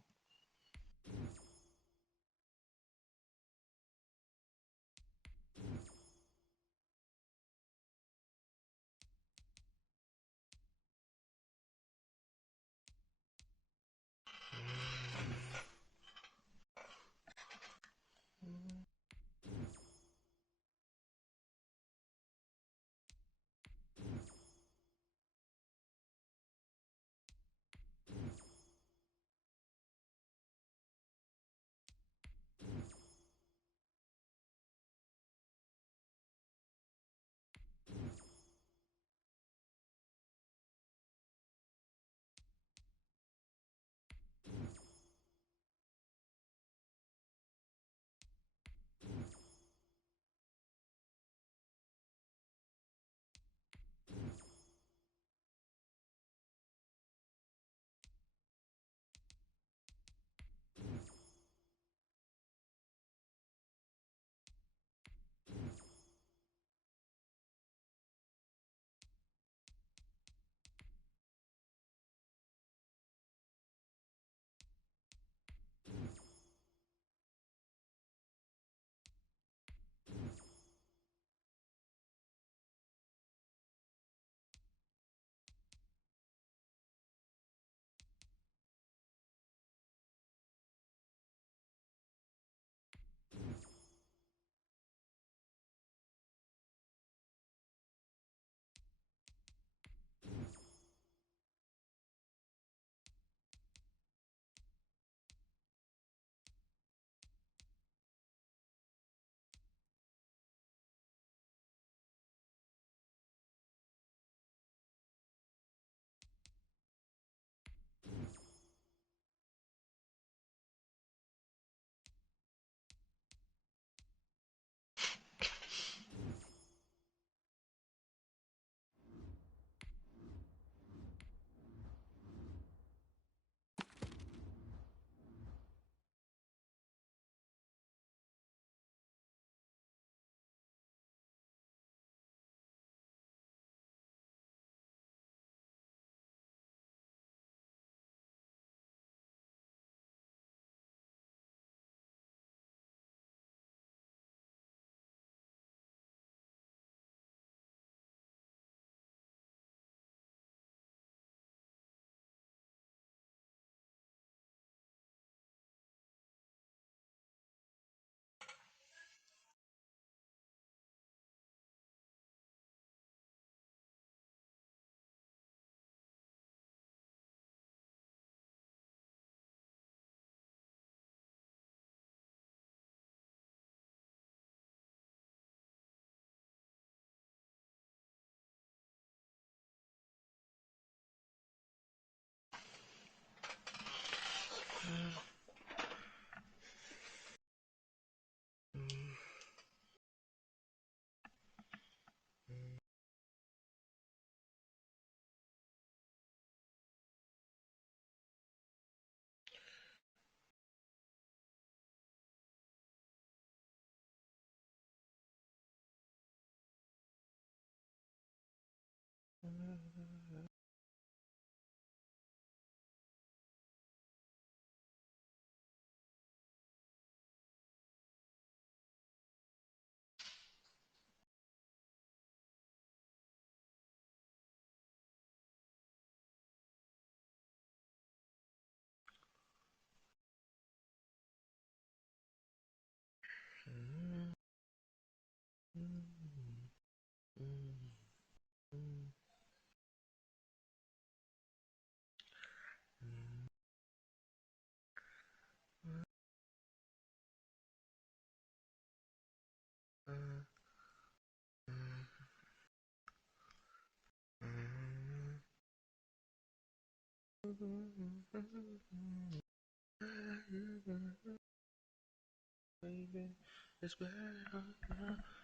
Baby, it's better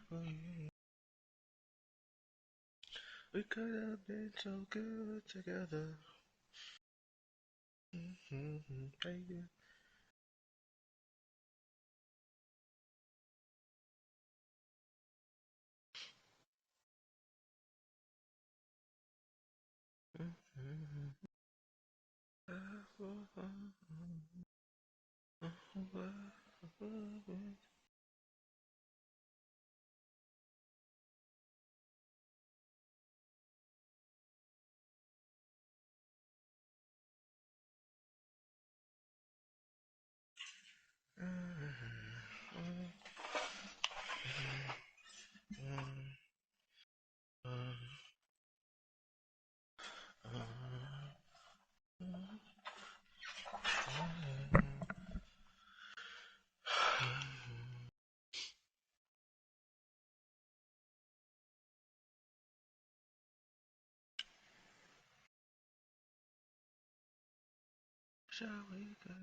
for you. We could have been so good together. Baby. Shall we go?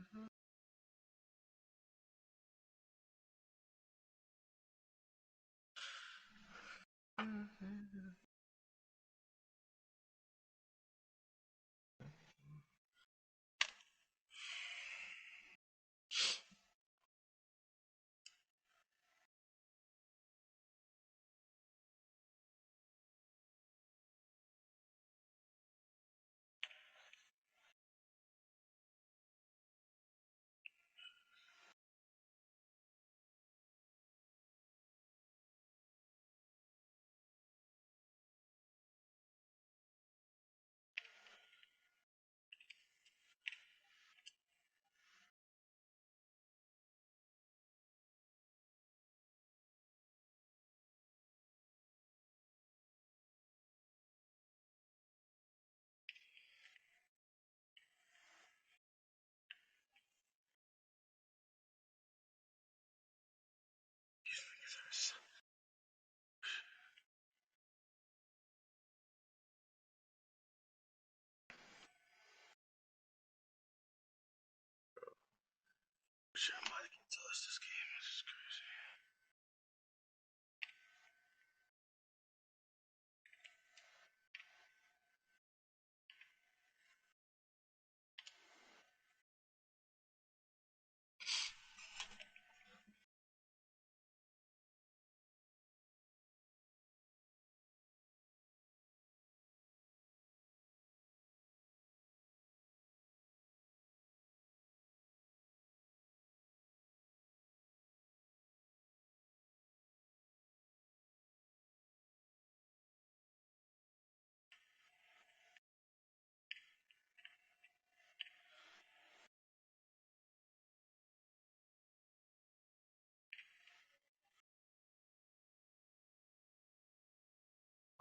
Somebody can tell us this game. This is crazy.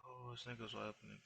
Oh, this nigga's happening.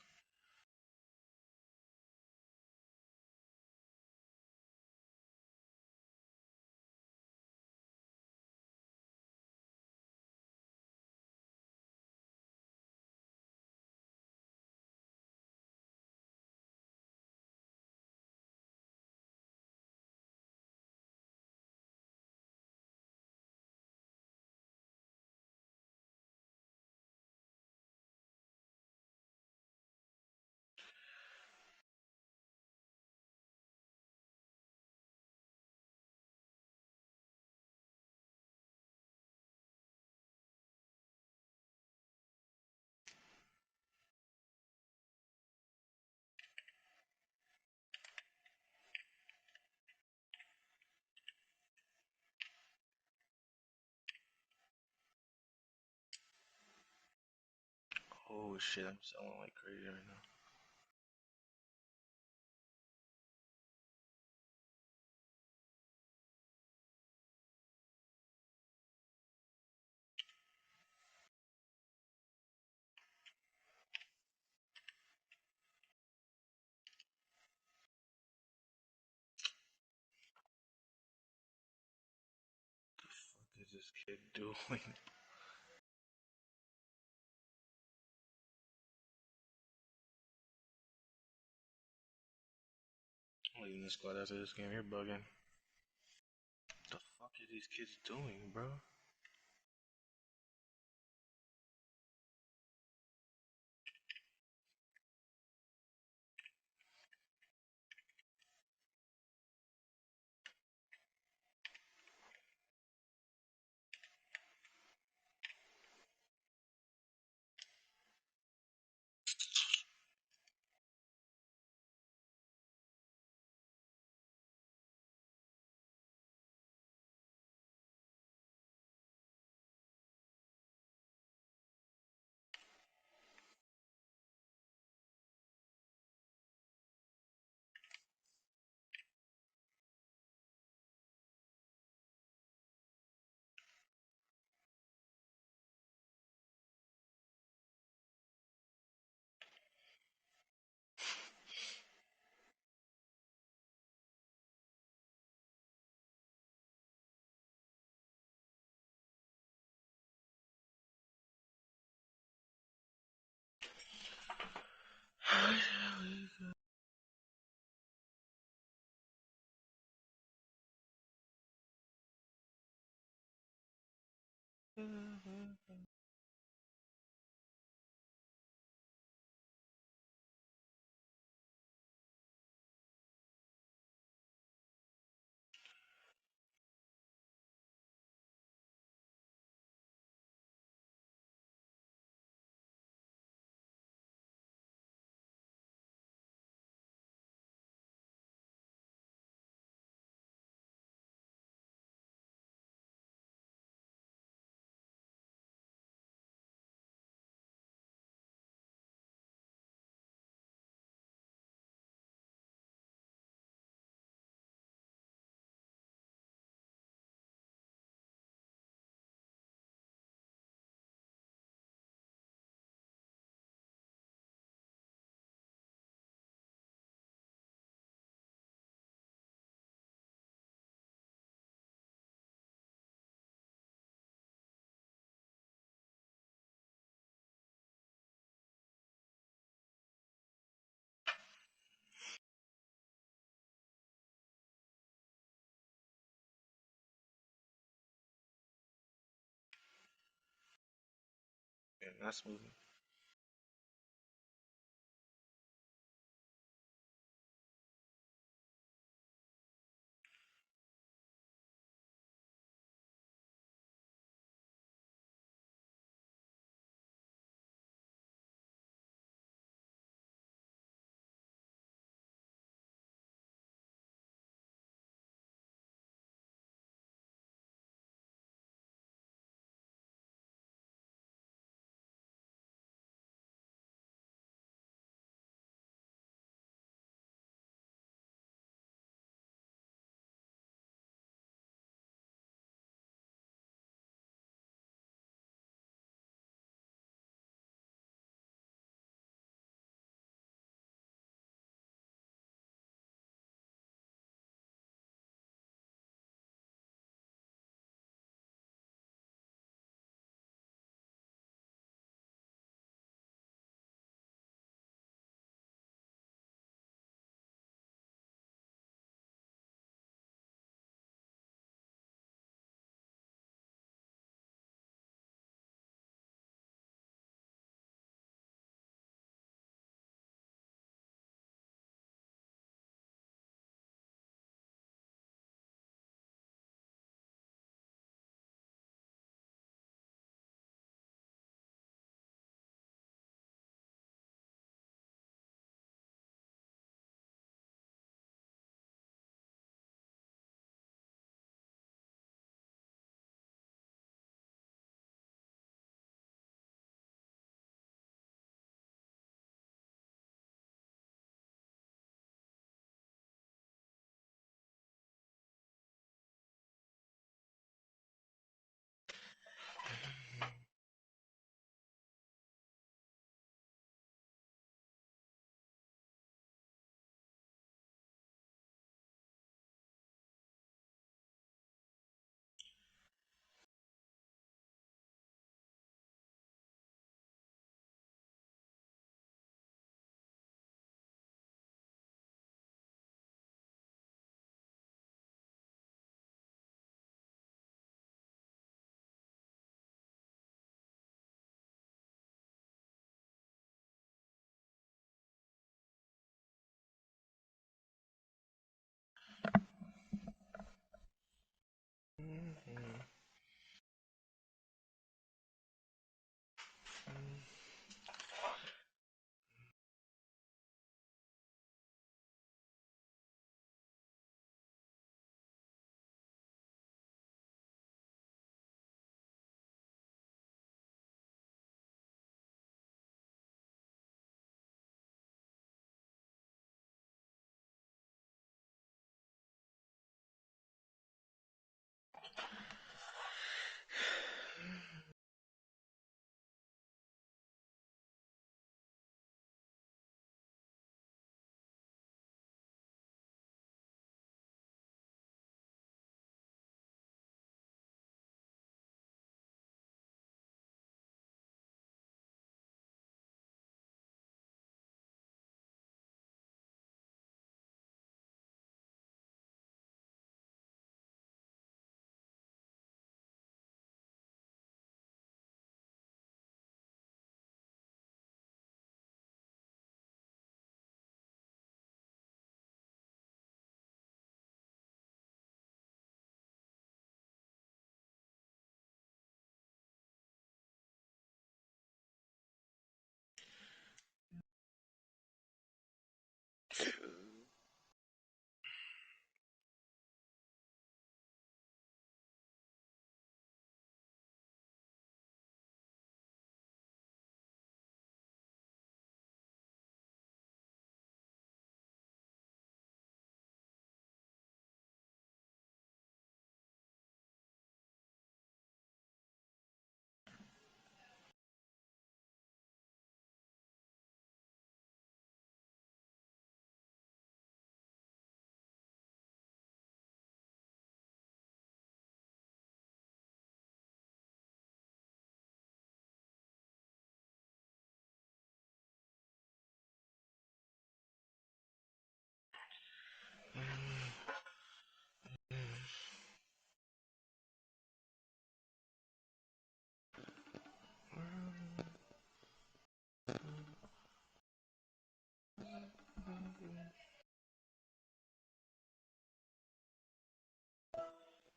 Oh shit, I'm selling like crazy right now. What is this kid doing? I'm leaving the squad after this game. You're bugging. The fuck are these kids doing, bro? Yeah, that's moving.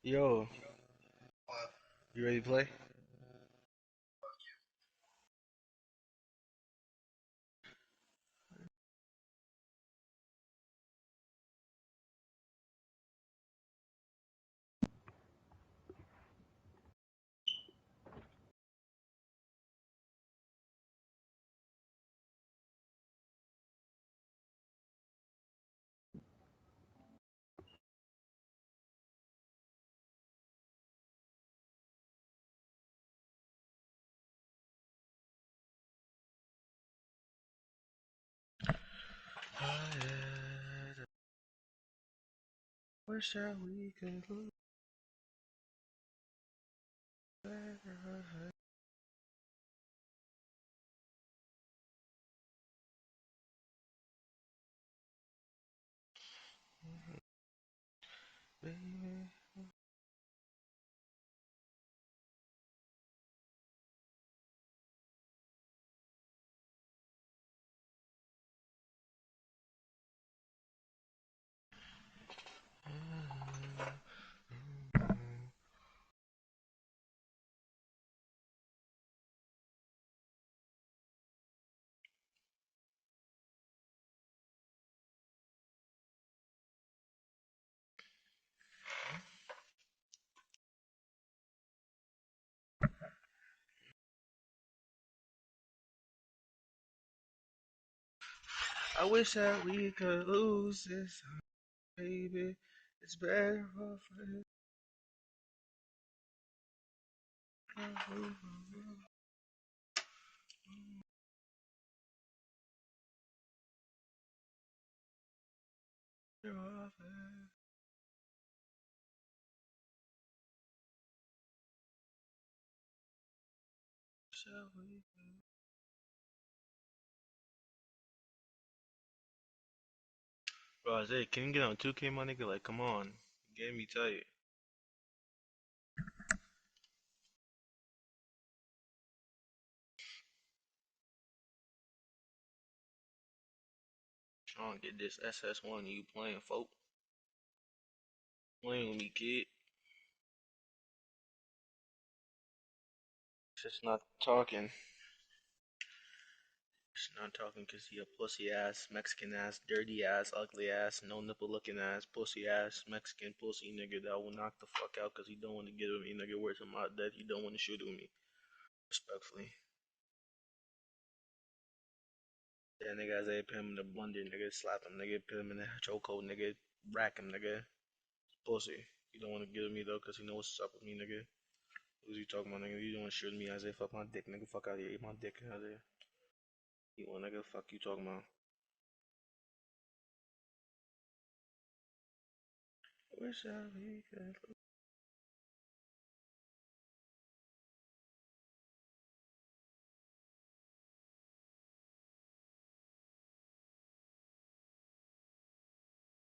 Yo, you ready to play? Wish that we could lose. Baby. I wish that we could lose this, baby. It's better off for Bro, Isaiah, can you get on 2K, my nigga? Like, come on. Game me tight. Trying to get this SS1 you playing, folk. Playing with me, kid. Just not talking. Just not talking because he a pussy ass, Mexican ass, dirty ass, ugly ass, no nipple looking ass, pussy ass, Mexican pussy nigga that will knock the fuck out because he don't want to get with me, nigga. Where's him out dead? He don't want to shoot with me. Respectfully. Yeah, nigga, Isaiah put him in the blunder, nigga. Slap him, nigga. Put him in the chokehold, nigga. Rack him, nigga. Pussy. You don't want to get with me though because he knows what's up with me, nigga. Who's you talking about, nigga? You don't want to shoot me, Isaiah. Fuck my dick, nigga. Fuck out of here. Eat my dick, Isaiah. You want, nigga? Fuck you talking about. Wish I we could.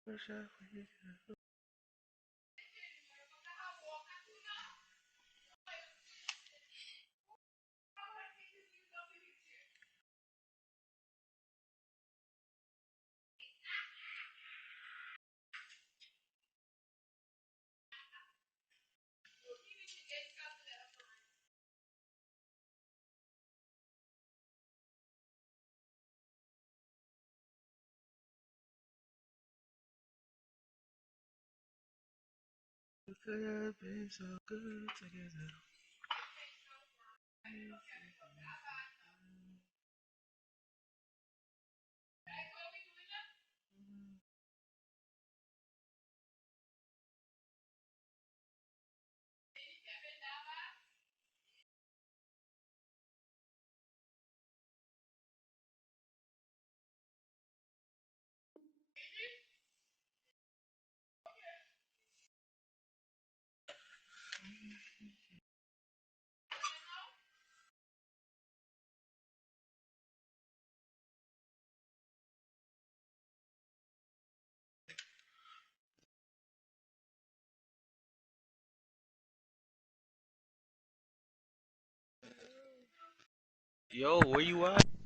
Wish I we could. We could have been so good together. Yo, where you at?